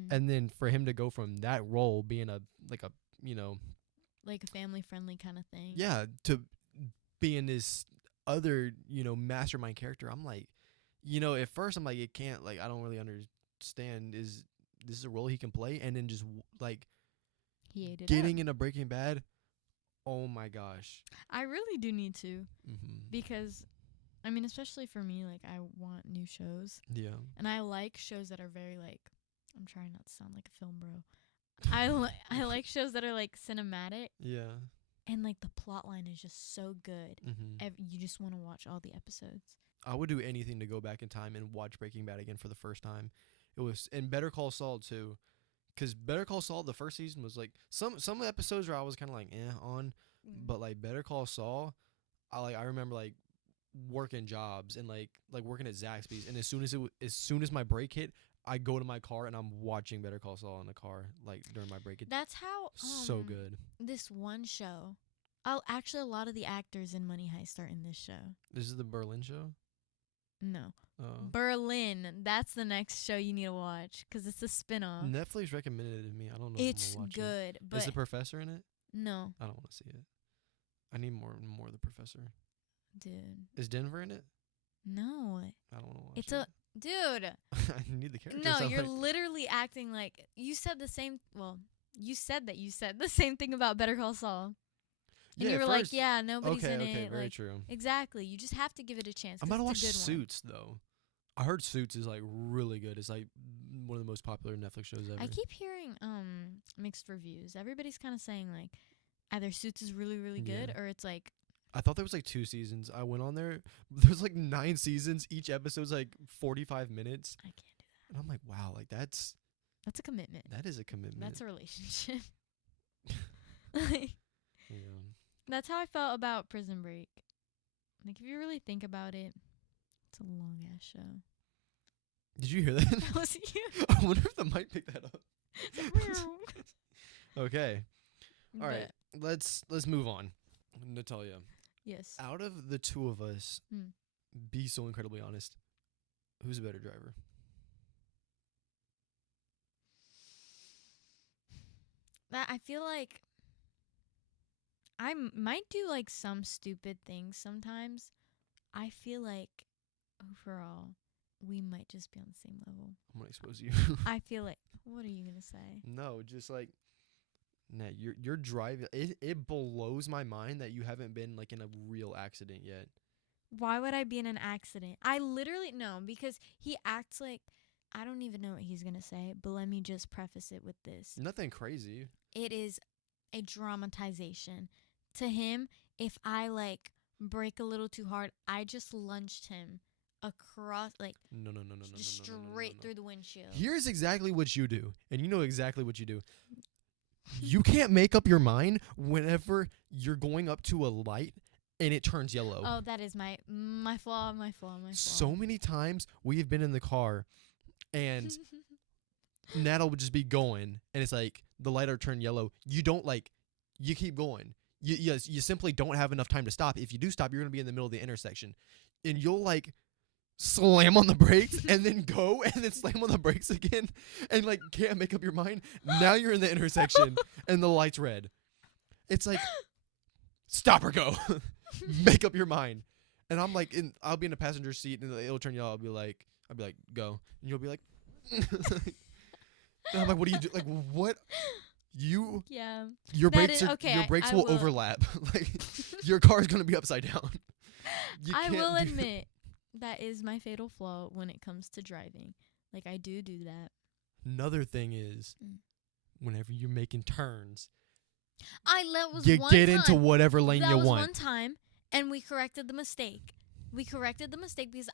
And then for him to go from that role being a like a family-friendly kind of thing. yeah, to being this other, mastermind character, I'm like, at first I'm like, it can't, like, I don't really understand, is this a role he can play? And then just, like, He ate it getting up. into Breaking Bad, oh my gosh. I really do need to Mm-hmm. because, I mean, especially for me, like, I want new shows. Yeah. And I like shows that are very, like, I'm trying not to sound like a film bro. I like shows that are, like, cinematic. Yeah. And, like, the plot line is just so good. Mm-hmm. You just want to watch all the episodes. I would do anything to go back in time and watch Breaking Bad again for the first time. It was, and Better Call Saul, too. Because Better Call Saul, the first season was, like, some episodes where I was kind of, like, on. But, like, Better Call Saul, I remember, like, working jobs and, like working at Zaxby's. And as soon as my break hit, I go to my car and I'm watching Better Call Saul in the car, like, during my break. That's how So good. This one show. Actually, a lot of the actors in Money Heist are in this show. This is the Berlin show? No. Oh. Berlin. That's the next show you need to watch because it's a spin-off. Netflix recommended it to me. I don't know It's if I'm gonna watch good, it. but Is the professor in it? no, I don't want to see it. I need more of the professor. dude. Is Denver in it? No. I don't want to watch It's it. Dude. I need the characters. No, I'm you're like, literally acting like you said the same. Well, you said that you said the same thing about Better Call Saul. And yeah, you at were like, first. yeah, nobody's Okay, in okay, it. very Like, true. exactly. You just have to give it a chance. I'm 'Cause about to watch it's a good one. Suits though. I heard Suits is like really good. It's like one of the most popular Netflix shows ever. I keep hearing mixed reviews. Everybody's kind of saying like either Suits is really really good Yeah. or it's like I thought there was like 2 seasons. I went on there. There's like 9 seasons. Each episode's like 45 minutes. I can't do that. And I'm like, wow, like That's a commitment. that is a commitment. That's a relationship. Like, yeah. that's how I felt about Prison Break. Like if you really think about it, it's a long ass show. Did you hear that? That was you. I wonder if the mic picked that up. Okay. All right. Let's move on. Natalia, Yes. out of the two of us, Hmm. be so incredibly honest. Who's a better driver? That I feel like might do like some stupid things sometimes. I feel like overall we might just be on the same level. I'm gonna expose you. I feel like what are you gonna say? No, just like, nah, you're driving. It blows my mind that you haven't been like in a real accident yet. Why would I be in an accident? I literally no, because he acts like I don't even know what he's gonna say, but let me just preface it with this. Nothing crazy. It is a dramatization. To him, if I like break a little too hard, I just lunged him across like No. straight through the windshield. Here's exactly what you do, and you know exactly what you do. You can't make up your mind whenever you're going up to a light and it turns yellow. Oh, that is my flaw. So many times we have been in the car and Natalie would just be going and it's like the light will turn yellow. You don't like, you keep going. You simply don't have enough time to stop. If you do stop, you're going to be in the middle of the intersection and you'll like slam on the brakes and then go and then slam on the brakes again and like can't make up your mind. Now you're in the intersection and the light's red. It's like, stop or go. Make up your mind. And I'm like, I'll be in a passenger seat and it'll turn yellow. I'll be like, go. And you'll be like, and I'm like, what do you do? Like, what? Yeah. Your That brakes is- are, okay, your brakes I will will. overlap. Like, your car's gonna be upside down. You I can't will do- admit that is my fatal flaw when it comes to driving. Like I do that. Another thing is, Mm. whenever you're making turns, Was you one get time. into whatever lane That you was want. one time, and we corrected the mistake. Because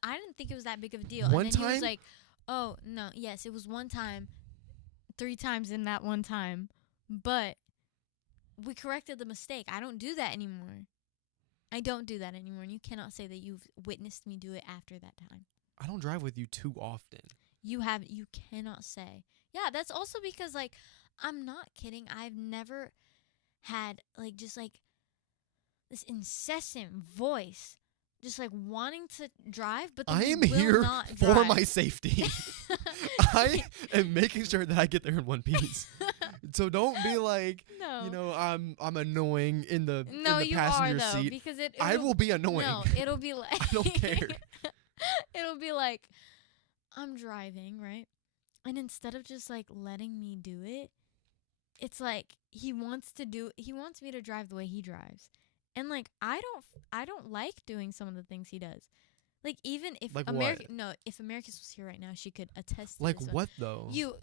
I didn't think it was that big of a deal. One and then he time? was like, "Oh no, yes, it was one time, 3 times in that one time, but we corrected the mistake. I don't do that anymore. And you cannot say that you've witnessed me do it after that time. I don't drive with you too often. You cannot say. Yeah, that's also because like I'm not kidding. I've never had like just like this incessant voice just like wanting to drive, but then I you am will here not for drive. my safety. I am making sure that I get there in one piece. So don't be like, No. you know, I'm annoying in the No, in the you passenger are though seat. because I will be annoying. No, it'll be like I don't care. It'll be like I'm driving, right? And instead of just like letting me do it, it's like he wants me to drive the way he drives. And like I don't like doing some of the things he does. Like even if Like if Americus was here right now, she could attest to Like this. what though? You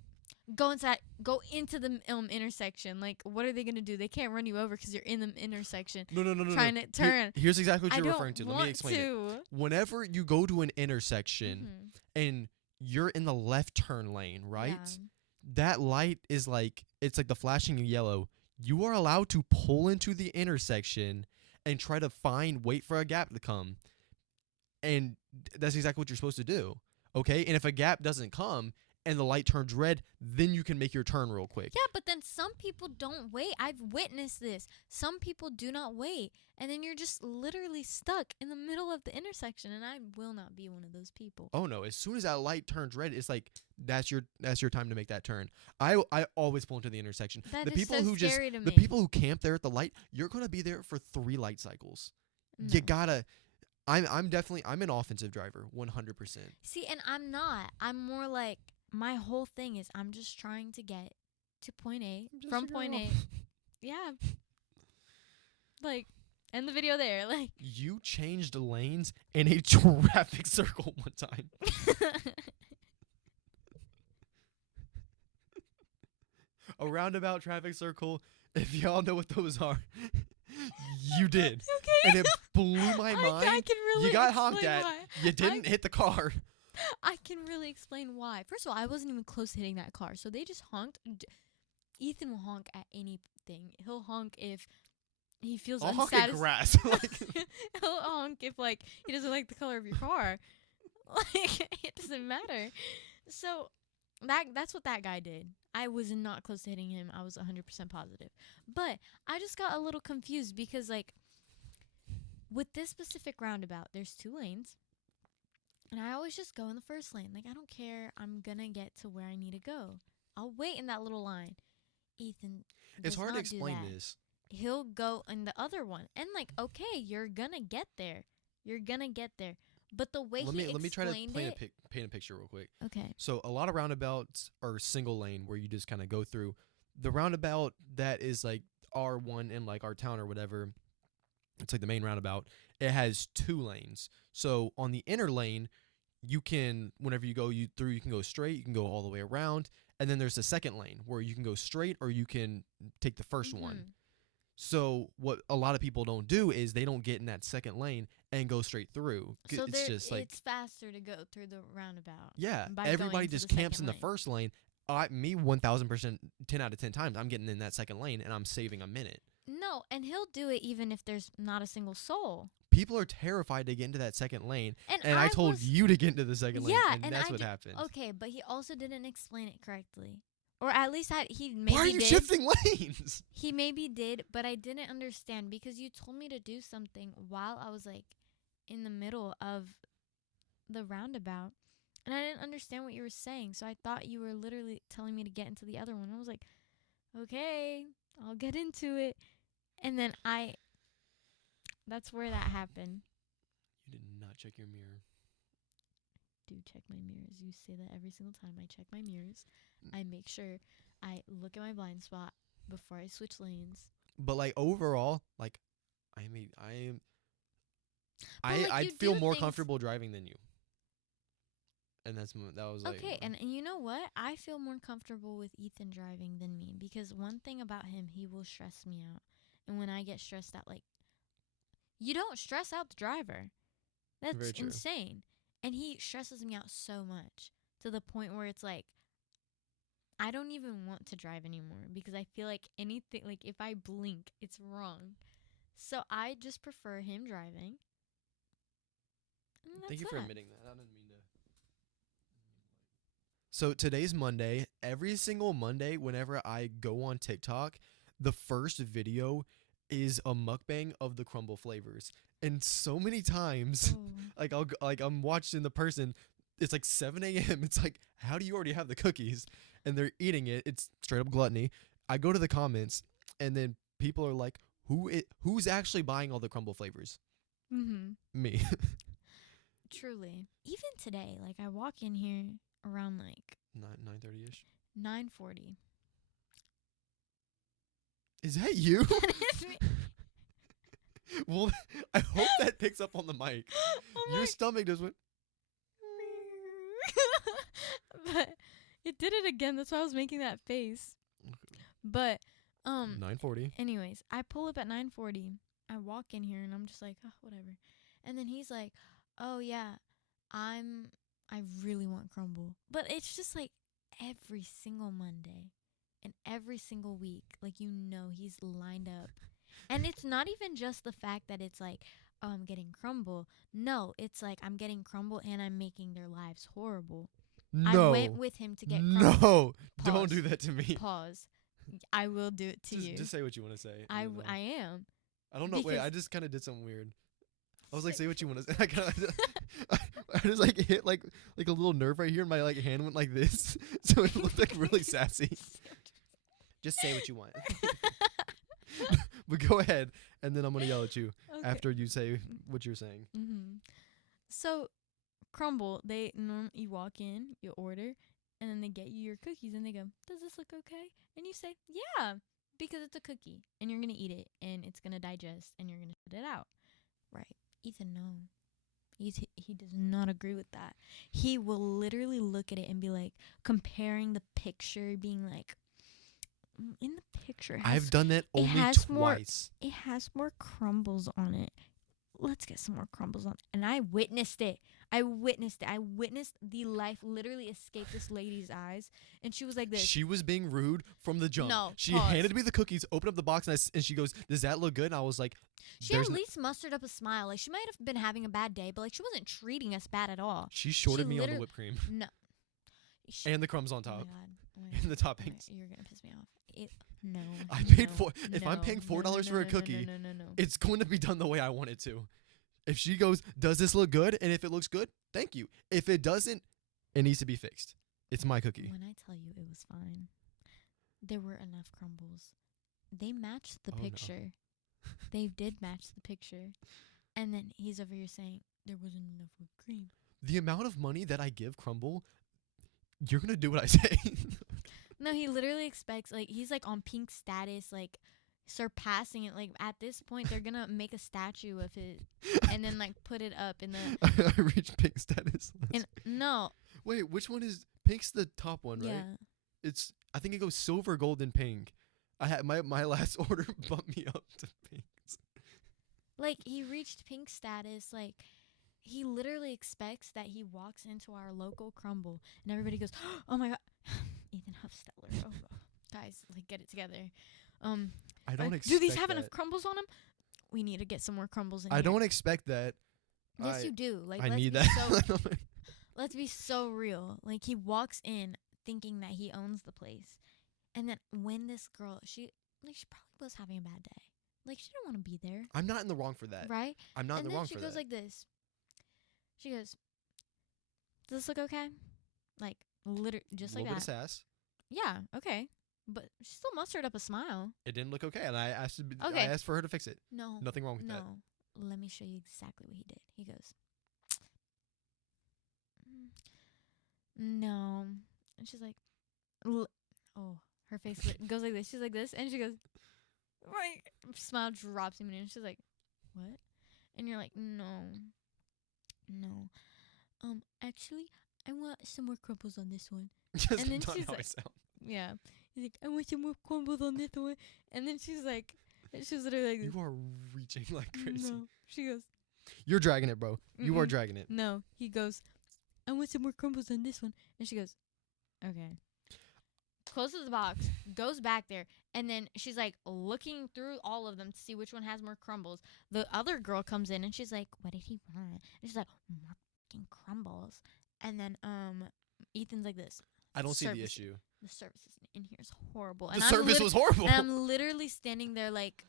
go into the intersection. Like what are they going to do? They can't run you over cuz you're in the intersection No. trying to turn. Here's exactly what I you're don't referring to. Let want me explain it. to. Whenever you go to an intersection Mhm. and you're in the left turn lane, right? Yeah. That light is like, it's like the flashing yellow. You are allowed to pull into the intersection and try to wait for a gap to come. And that's exactly what you're supposed to do. Okay? And if a gap doesn't come and the light turns red, then you can make your turn real quick. Yeah, but then some people don't wait. I've witnessed this. Some people do not wait. And then you're just literally stuck in the middle of the intersection. And I will not be one of those people. Oh no, as soon as that light turns red, it's like that's your time to make that turn. I always pull into the intersection. That The is people so who scary to the me. people who camp there at the light, you're going to be there for 3 light cycles. No. You got to I'm an offensive driver, 100%. See, and I'm not. I'm more like my whole thing is I'm just trying to get to point A Just from a point girl. A. Yeah. Like end the video there. Like You changed lanes in a traffic circle one time. A roundabout traffic circle. If y'all know what those are, you did, Okay. and it blew my mind. I can really you got honked explain at. why. You didn't hit the car. I can really explain why. First of all, I wasn't even close to hitting that car, so they just honked. Ethan will honk at anything. He'll honk if he feels I'll honk at unsatisfied. grass. He'll honk if like he doesn't like the color of your car. Like it doesn't matter. So that's what that guy did. I was not close to hitting him. I was 100% positive. But I just got a little confused because like with this specific roundabout, there's 2 lanes. And I always just go in the first lane. Like I don't care. I'm going to get to where I need to go. I'll wait in that little line. Ethan It's does hard to not explain do that. this. He'll go in the other one. And like, okay, you're going to get there. You're going to get there. But the way Let me try to explained paint it. a picture real quick. Okay. So a lot of roundabouts are single lane where you just kind of go through. The roundabout that is like R1 in like our town or whatever, it's like the main roundabout. It has 2 lanes. So on the inner lane, you can whenever you can go straight, you can go all the way around, and then there's the second lane where you can go straight or you can take the first one. So what a lot of people don't do is they don't get in that second lane and go straight through. So It's just like it's faster to go through the roundabout. yeah, by everybody going to just the camps in second the lane. first lane. Me 1000%, 10 out of 10 times, I'm getting in that second lane and I'm saving a minute. No, and he'll do it even if there's not a single soul. People are terrified to get into that second lane, and I told you to get into the second lane, Yeah, and that's I what did- happened. Okay, but he also didn't explain it correctly. Or at least he maybe Why are you did. shifting lanes? He maybe did, but I didn't understand because you told me to do something while I was like in the middle of the roundabout. And I didn't understand what you were saying, so I thought you were literally telling me to get into the other one. I was like, okay, I'll get into it. And then that's where that happened. You did not check your mirror. Do check my mirrors. You say that every single time I check my mirrors. I make sure I look at my blind spot before I switch lanes. But like overall, like I mean, But, like, I'd you feel do more things- comfortable driving than you. And that was like Okay, and you know what? I feel more comfortable with Ethan driving than me because one thing about him, he will stress me out. And when I get stressed out, like, you don't stress out the driver. That's Very true. insane. And he stresses me out so much to the point where it's like, I don't even want to drive anymore because I feel like anything, like, if I blink, it's wrong. So I just prefer him driving. And Thank you that's for that. admitting that. I didn't mean to. So today's Monday. Every single Monday, whenever I go on TikTok, the first video is a mukbang of the crumble flavors. And so many times, Oh. I'm watching the person. It's like 7 a.m. It's like, how do you already have the cookies? And they're eating it. It's straight up gluttony. I go to the comments, and then people are like, who's actually buying all the crumble flavors? Mm-hmm. Me. Truly. Even today, like I walk in here around like 9:30ish. 9:40. Is that you? That is me. Well, I hope that picks up on the mic. Oh Your my- stomach just went. But it did it again. That's why I was making that face. But 9:40. anyways, I pull up at 9:40. I walk in here and I'm just like, oh, whatever. And then he's like, "Oh yeah, I really want crumble." But it's just like every single Monday and every single week, like he's lined up. And it's not even just the fact that it's like, "Oh, I'm getting crumble." No, it's like I'm getting crumble and I'm making their lives horrible. No. I went with him to get crumble. No. Don't Pause. do that to me. Pause. I will do it to you. Just say what you want to say. I and then I am. I don't know. Wait, because- I just kind of did something weird. I was like, say what you want to say. I just like hit like a little nerve right here, and my like hand went like this, so it looked like really sassy. Just say what you want. But go ahead, and then I'm gonna yell at you Okay. after you say what you're saying. So, Crumble, you walk in, you order, and then they get you your cookies, and they go, "Does this look okay?" And you say, "Yeah," because it's a cookie, and you're gonna eat it, and it's gonna digest, and you're gonna spit it out. Right? Ethan, no. He does not agree with that. He will literally look at it and be like, comparing the picture, being like, in the picture, I've done that only twice. It has more crumbles on it. Let's get some more crumbles on it. And I witnessed it. I witnessed the life literally escape this lady's eyes. And she was like this. She was being rude from the jump. No, she pause. handed me the cookies, opened up the box, and she goes, "Does that look good?" And I was like, she at least mustered up a smile. Like, she might have been having a bad day, but like, she wasn't treating us bad at all. She shorted me on the whipped cream. No. And the crumbs on top. Oh my God. And the toppings. You're going to piss me off. No. I paid if I'm paying $4 for a cookie, it's going to be done the way I want it to. If she goes, "Does this look good?" And if it looks good, thank you. If it doesn't, it needs to be fixed. It's my cookie. When I tell you it was fine, there were enough crumbles. They matched the picture. No. They did match the picture. And then he's over here saying, there wasn't enough whipped cream. The amount of money that I give Crumble, you're going to do what I say. No, he literally expects, like, he's, like, on pink status, like, surpassing it. Like, at this point, they're gonna make a statue of it and then, like, put it up in the... I reached pink status. No. Wait, which one is... Pink's the top one, right? Yeah. I think it goes silver, gold, and pink. I had my last order bumped me up to pinks. Like, he reached pink status, like... He literally expects that he walks into our local Crumble and everybody goes, "Oh my God, Ethan Huffsteller." Oh, guys, like, get it together. I don't expect do these have that. enough crumbles on them? We need to get some more crumbles in I here. don't expect that. Yes, you do. Like, I need that. Let's be so real. Like, he walks in thinking that he owns the place, and then when this girl, she probably was having a bad day. Like, she didn't want to be there. I'm not in the wrong for that. Right? I'm not in the wrong for that. And then she goes like this. She goes, "Does this look okay?" Like, literally, just like that. A little bit of sass. Yeah, okay. But she still mustered up a smile. It didn't look okay, and I asked for her to fix it. No. Nothing wrong with that. No. Let me show you exactly what he did. He goes, "No." And she's like, oh, her face goes like this. She's like this, and she goes, right. Smile drops him in, and she's like, "What?" And you're like, "No. Actually, I want some more crumbles on this one." Just and then not she's how like, I sound. yeah. He's like, "I want some more crumbles on this one." And then she's like, she's literally like, "You are reaching like crazy." No. She goes, "You're dragging it, bro. You are dragging it." No. He goes, "I want some more crumbles on this one." And she goes, "Okay." Closes the box, goes back there, and then she's like looking through all of them to see which one has more crumbles. The other girl comes in and she's like, "What did he want?" And she's like, "More fucking crumbles." And then Ethan's like this. I don't see the issue. The service in here is horrible. The service was horrible. And I'm literally standing there like,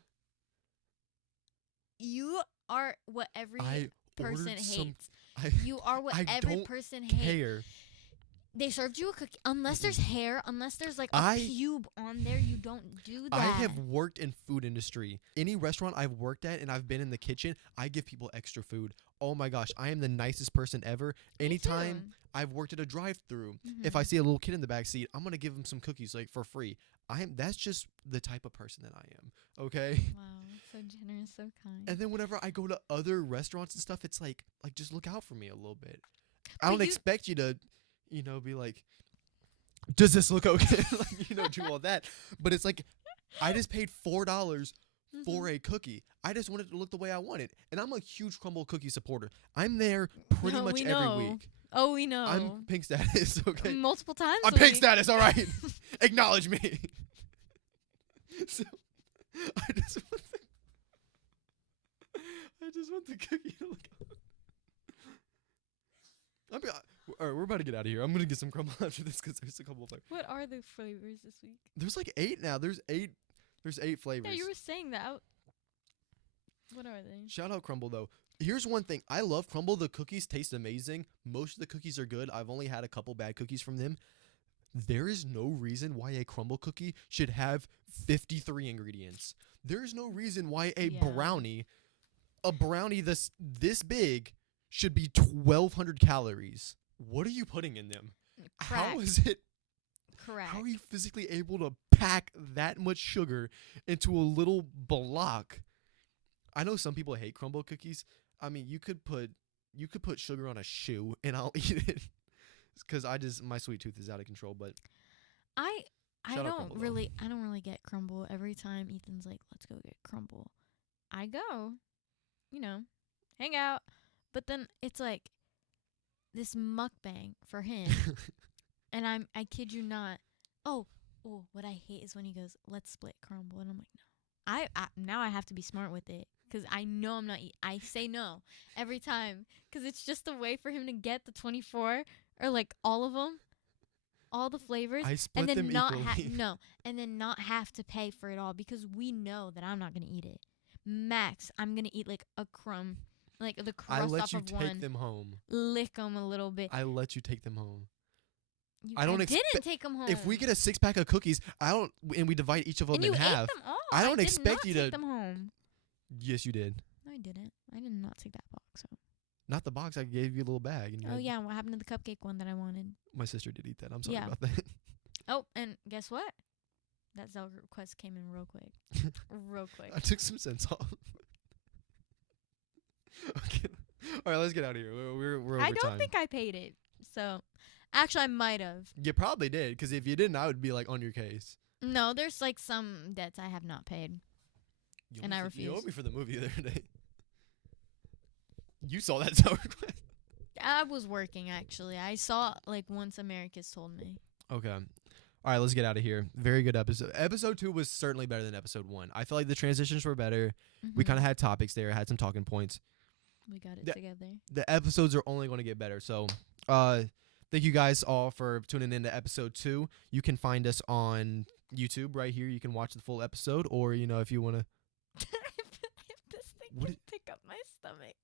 you are what every person hates. You are what every person hates. They served you a cookie. Unless there's hair, unless there's like a pube on there, you don't do that. I have worked in food industry. Any restaurant I've worked at and I've been in the kitchen, I give people extra food. Oh my gosh, I am the nicest person ever. Anytime I've worked at a drive-thru, if I see a little kid in the back seat, I'm gonna give him some cookies like for free. That's just the type of person that I am. Okay. Wow, so generous, so kind. And then whenever I go to other restaurants and stuff, it's like just look out for me a little bit. I don't expect you to, be like, "Does this look okay?" Like, do all that. But it's like, I just paid $4 for a cookie. I just wanted it to look the way I wanted. And I'm a huge Crumble cookie supporter. I'm there pretty much every week. Oh, we know. I'm pink status, okay? Multiple times I'm pink status, all right. Acknowledge me. So, I just want the cookie to look all right, we're about to get out of here. I'm going to get some crumble after this because there's a couple of flavors. What are the flavors this week? There's like 8 now. There's 8 flavors. Yeah, you were saying that. What are they? Shout out Crumble, though. Here's one thing. I love Crumble. The cookies taste amazing. Most of the cookies are good. I've only had a couple bad cookies from them. There is no reason why a Crumble cookie should have 53 ingredients. There's no reason why Yeah. a brownie this big, should be 1,200 calories. What are you putting in them? How Correct. is it? Correct. How are you physically able to pack that much sugar into a little block? I know some people hate crumble cookies. I mean, you could put sugar on a shoe and I'll eat it. Because my sweet tooth is out of control. But I Shout out Crumble, though. I don't really get crumble. Every time Ethan's like, let's go get crumble, I go, hang out. But then it's like this mukbang for him. And I kid you not. Oh, what I hate is when he goes, let's split crumble. And I'm like, no. Now I have to be smart with it. Because I know I'm not I say no every time. Because it's just a way for him to get the 24 or like all of them. All the flavors. I split and then them not equally. and then not have to pay for it all. Because we know that I'm not going to eat it. Max, I'm going to eat like a crumb. Like the crust I let off you of take one. them home. Lick them a little bit. I let you take them home. I don't didn't expe- take them home. If we get a 6-pack of cookies, and we divide each of them and in you half. ate them all. I don't did expect not you take to- them home. Yes, you did. No, I didn't. I did not take that box home. Not the box. I gave you a little bag. And you Oh had- yeah, what happened to the cupcake one that I wanted? My sister did eat that. I'm sorry Yeah. about that. Oh, and guess what? That Zelda request came in real quick. Real quick. I took some sense off. Okay. All right, let's get out of here. We're over I don't time. think I paid it. So, actually, I might have. You probably did, because if you didn't, I would be like on your case. No, there's like some debts I have not paid. You And owe I me for- You owe refuse. me for the movie the other day. You saw that Zelda request. I was working actually. I saw like once Americas told me. Okay. All right, let's get out of here. Very good episode. Episode 2 was certainly better than episode 1. I feel like the transitions were better. We kind of had topics there, had some talking points. We got it the- together. The episodes are only going to get better. So, thank you guys all for tuning in to episode 2. You can find us on YouTube right here. You can watch the full episode, or if you want to. If this thing What can pick up my stomach.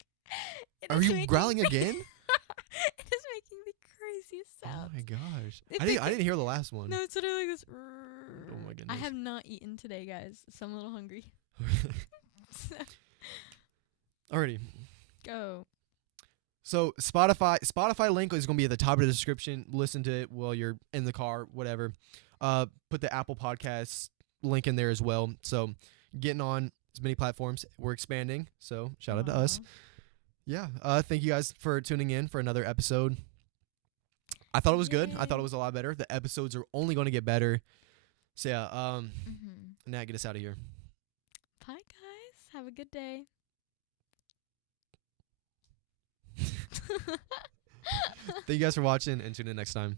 It Are is you making growling me- again? It is making the craziest Oh sound. my gosh! If I it didn't can- hear the last one. No, it's literally like this. Oh my I goodness. have not eaten today, guys, so I'm a little hungry. Alrighty. Go. So Spotify link is going to be at the top of the description. Listen to it while you're in the car, whatever. Put the Apple Podcasts link in there as well. So getting on as many platforms. We're expanding. So shout out to us. Aw. Yeah. Thank you guys for tuning in for another episode. I thought it was good. I thought Yay. it was a lot better. The episodes are only going to get better. So yeah. Mm-hmm. Nat, get us out of here. Bye, guys. Have a good day. Thank you guys for watching, and tune in next time.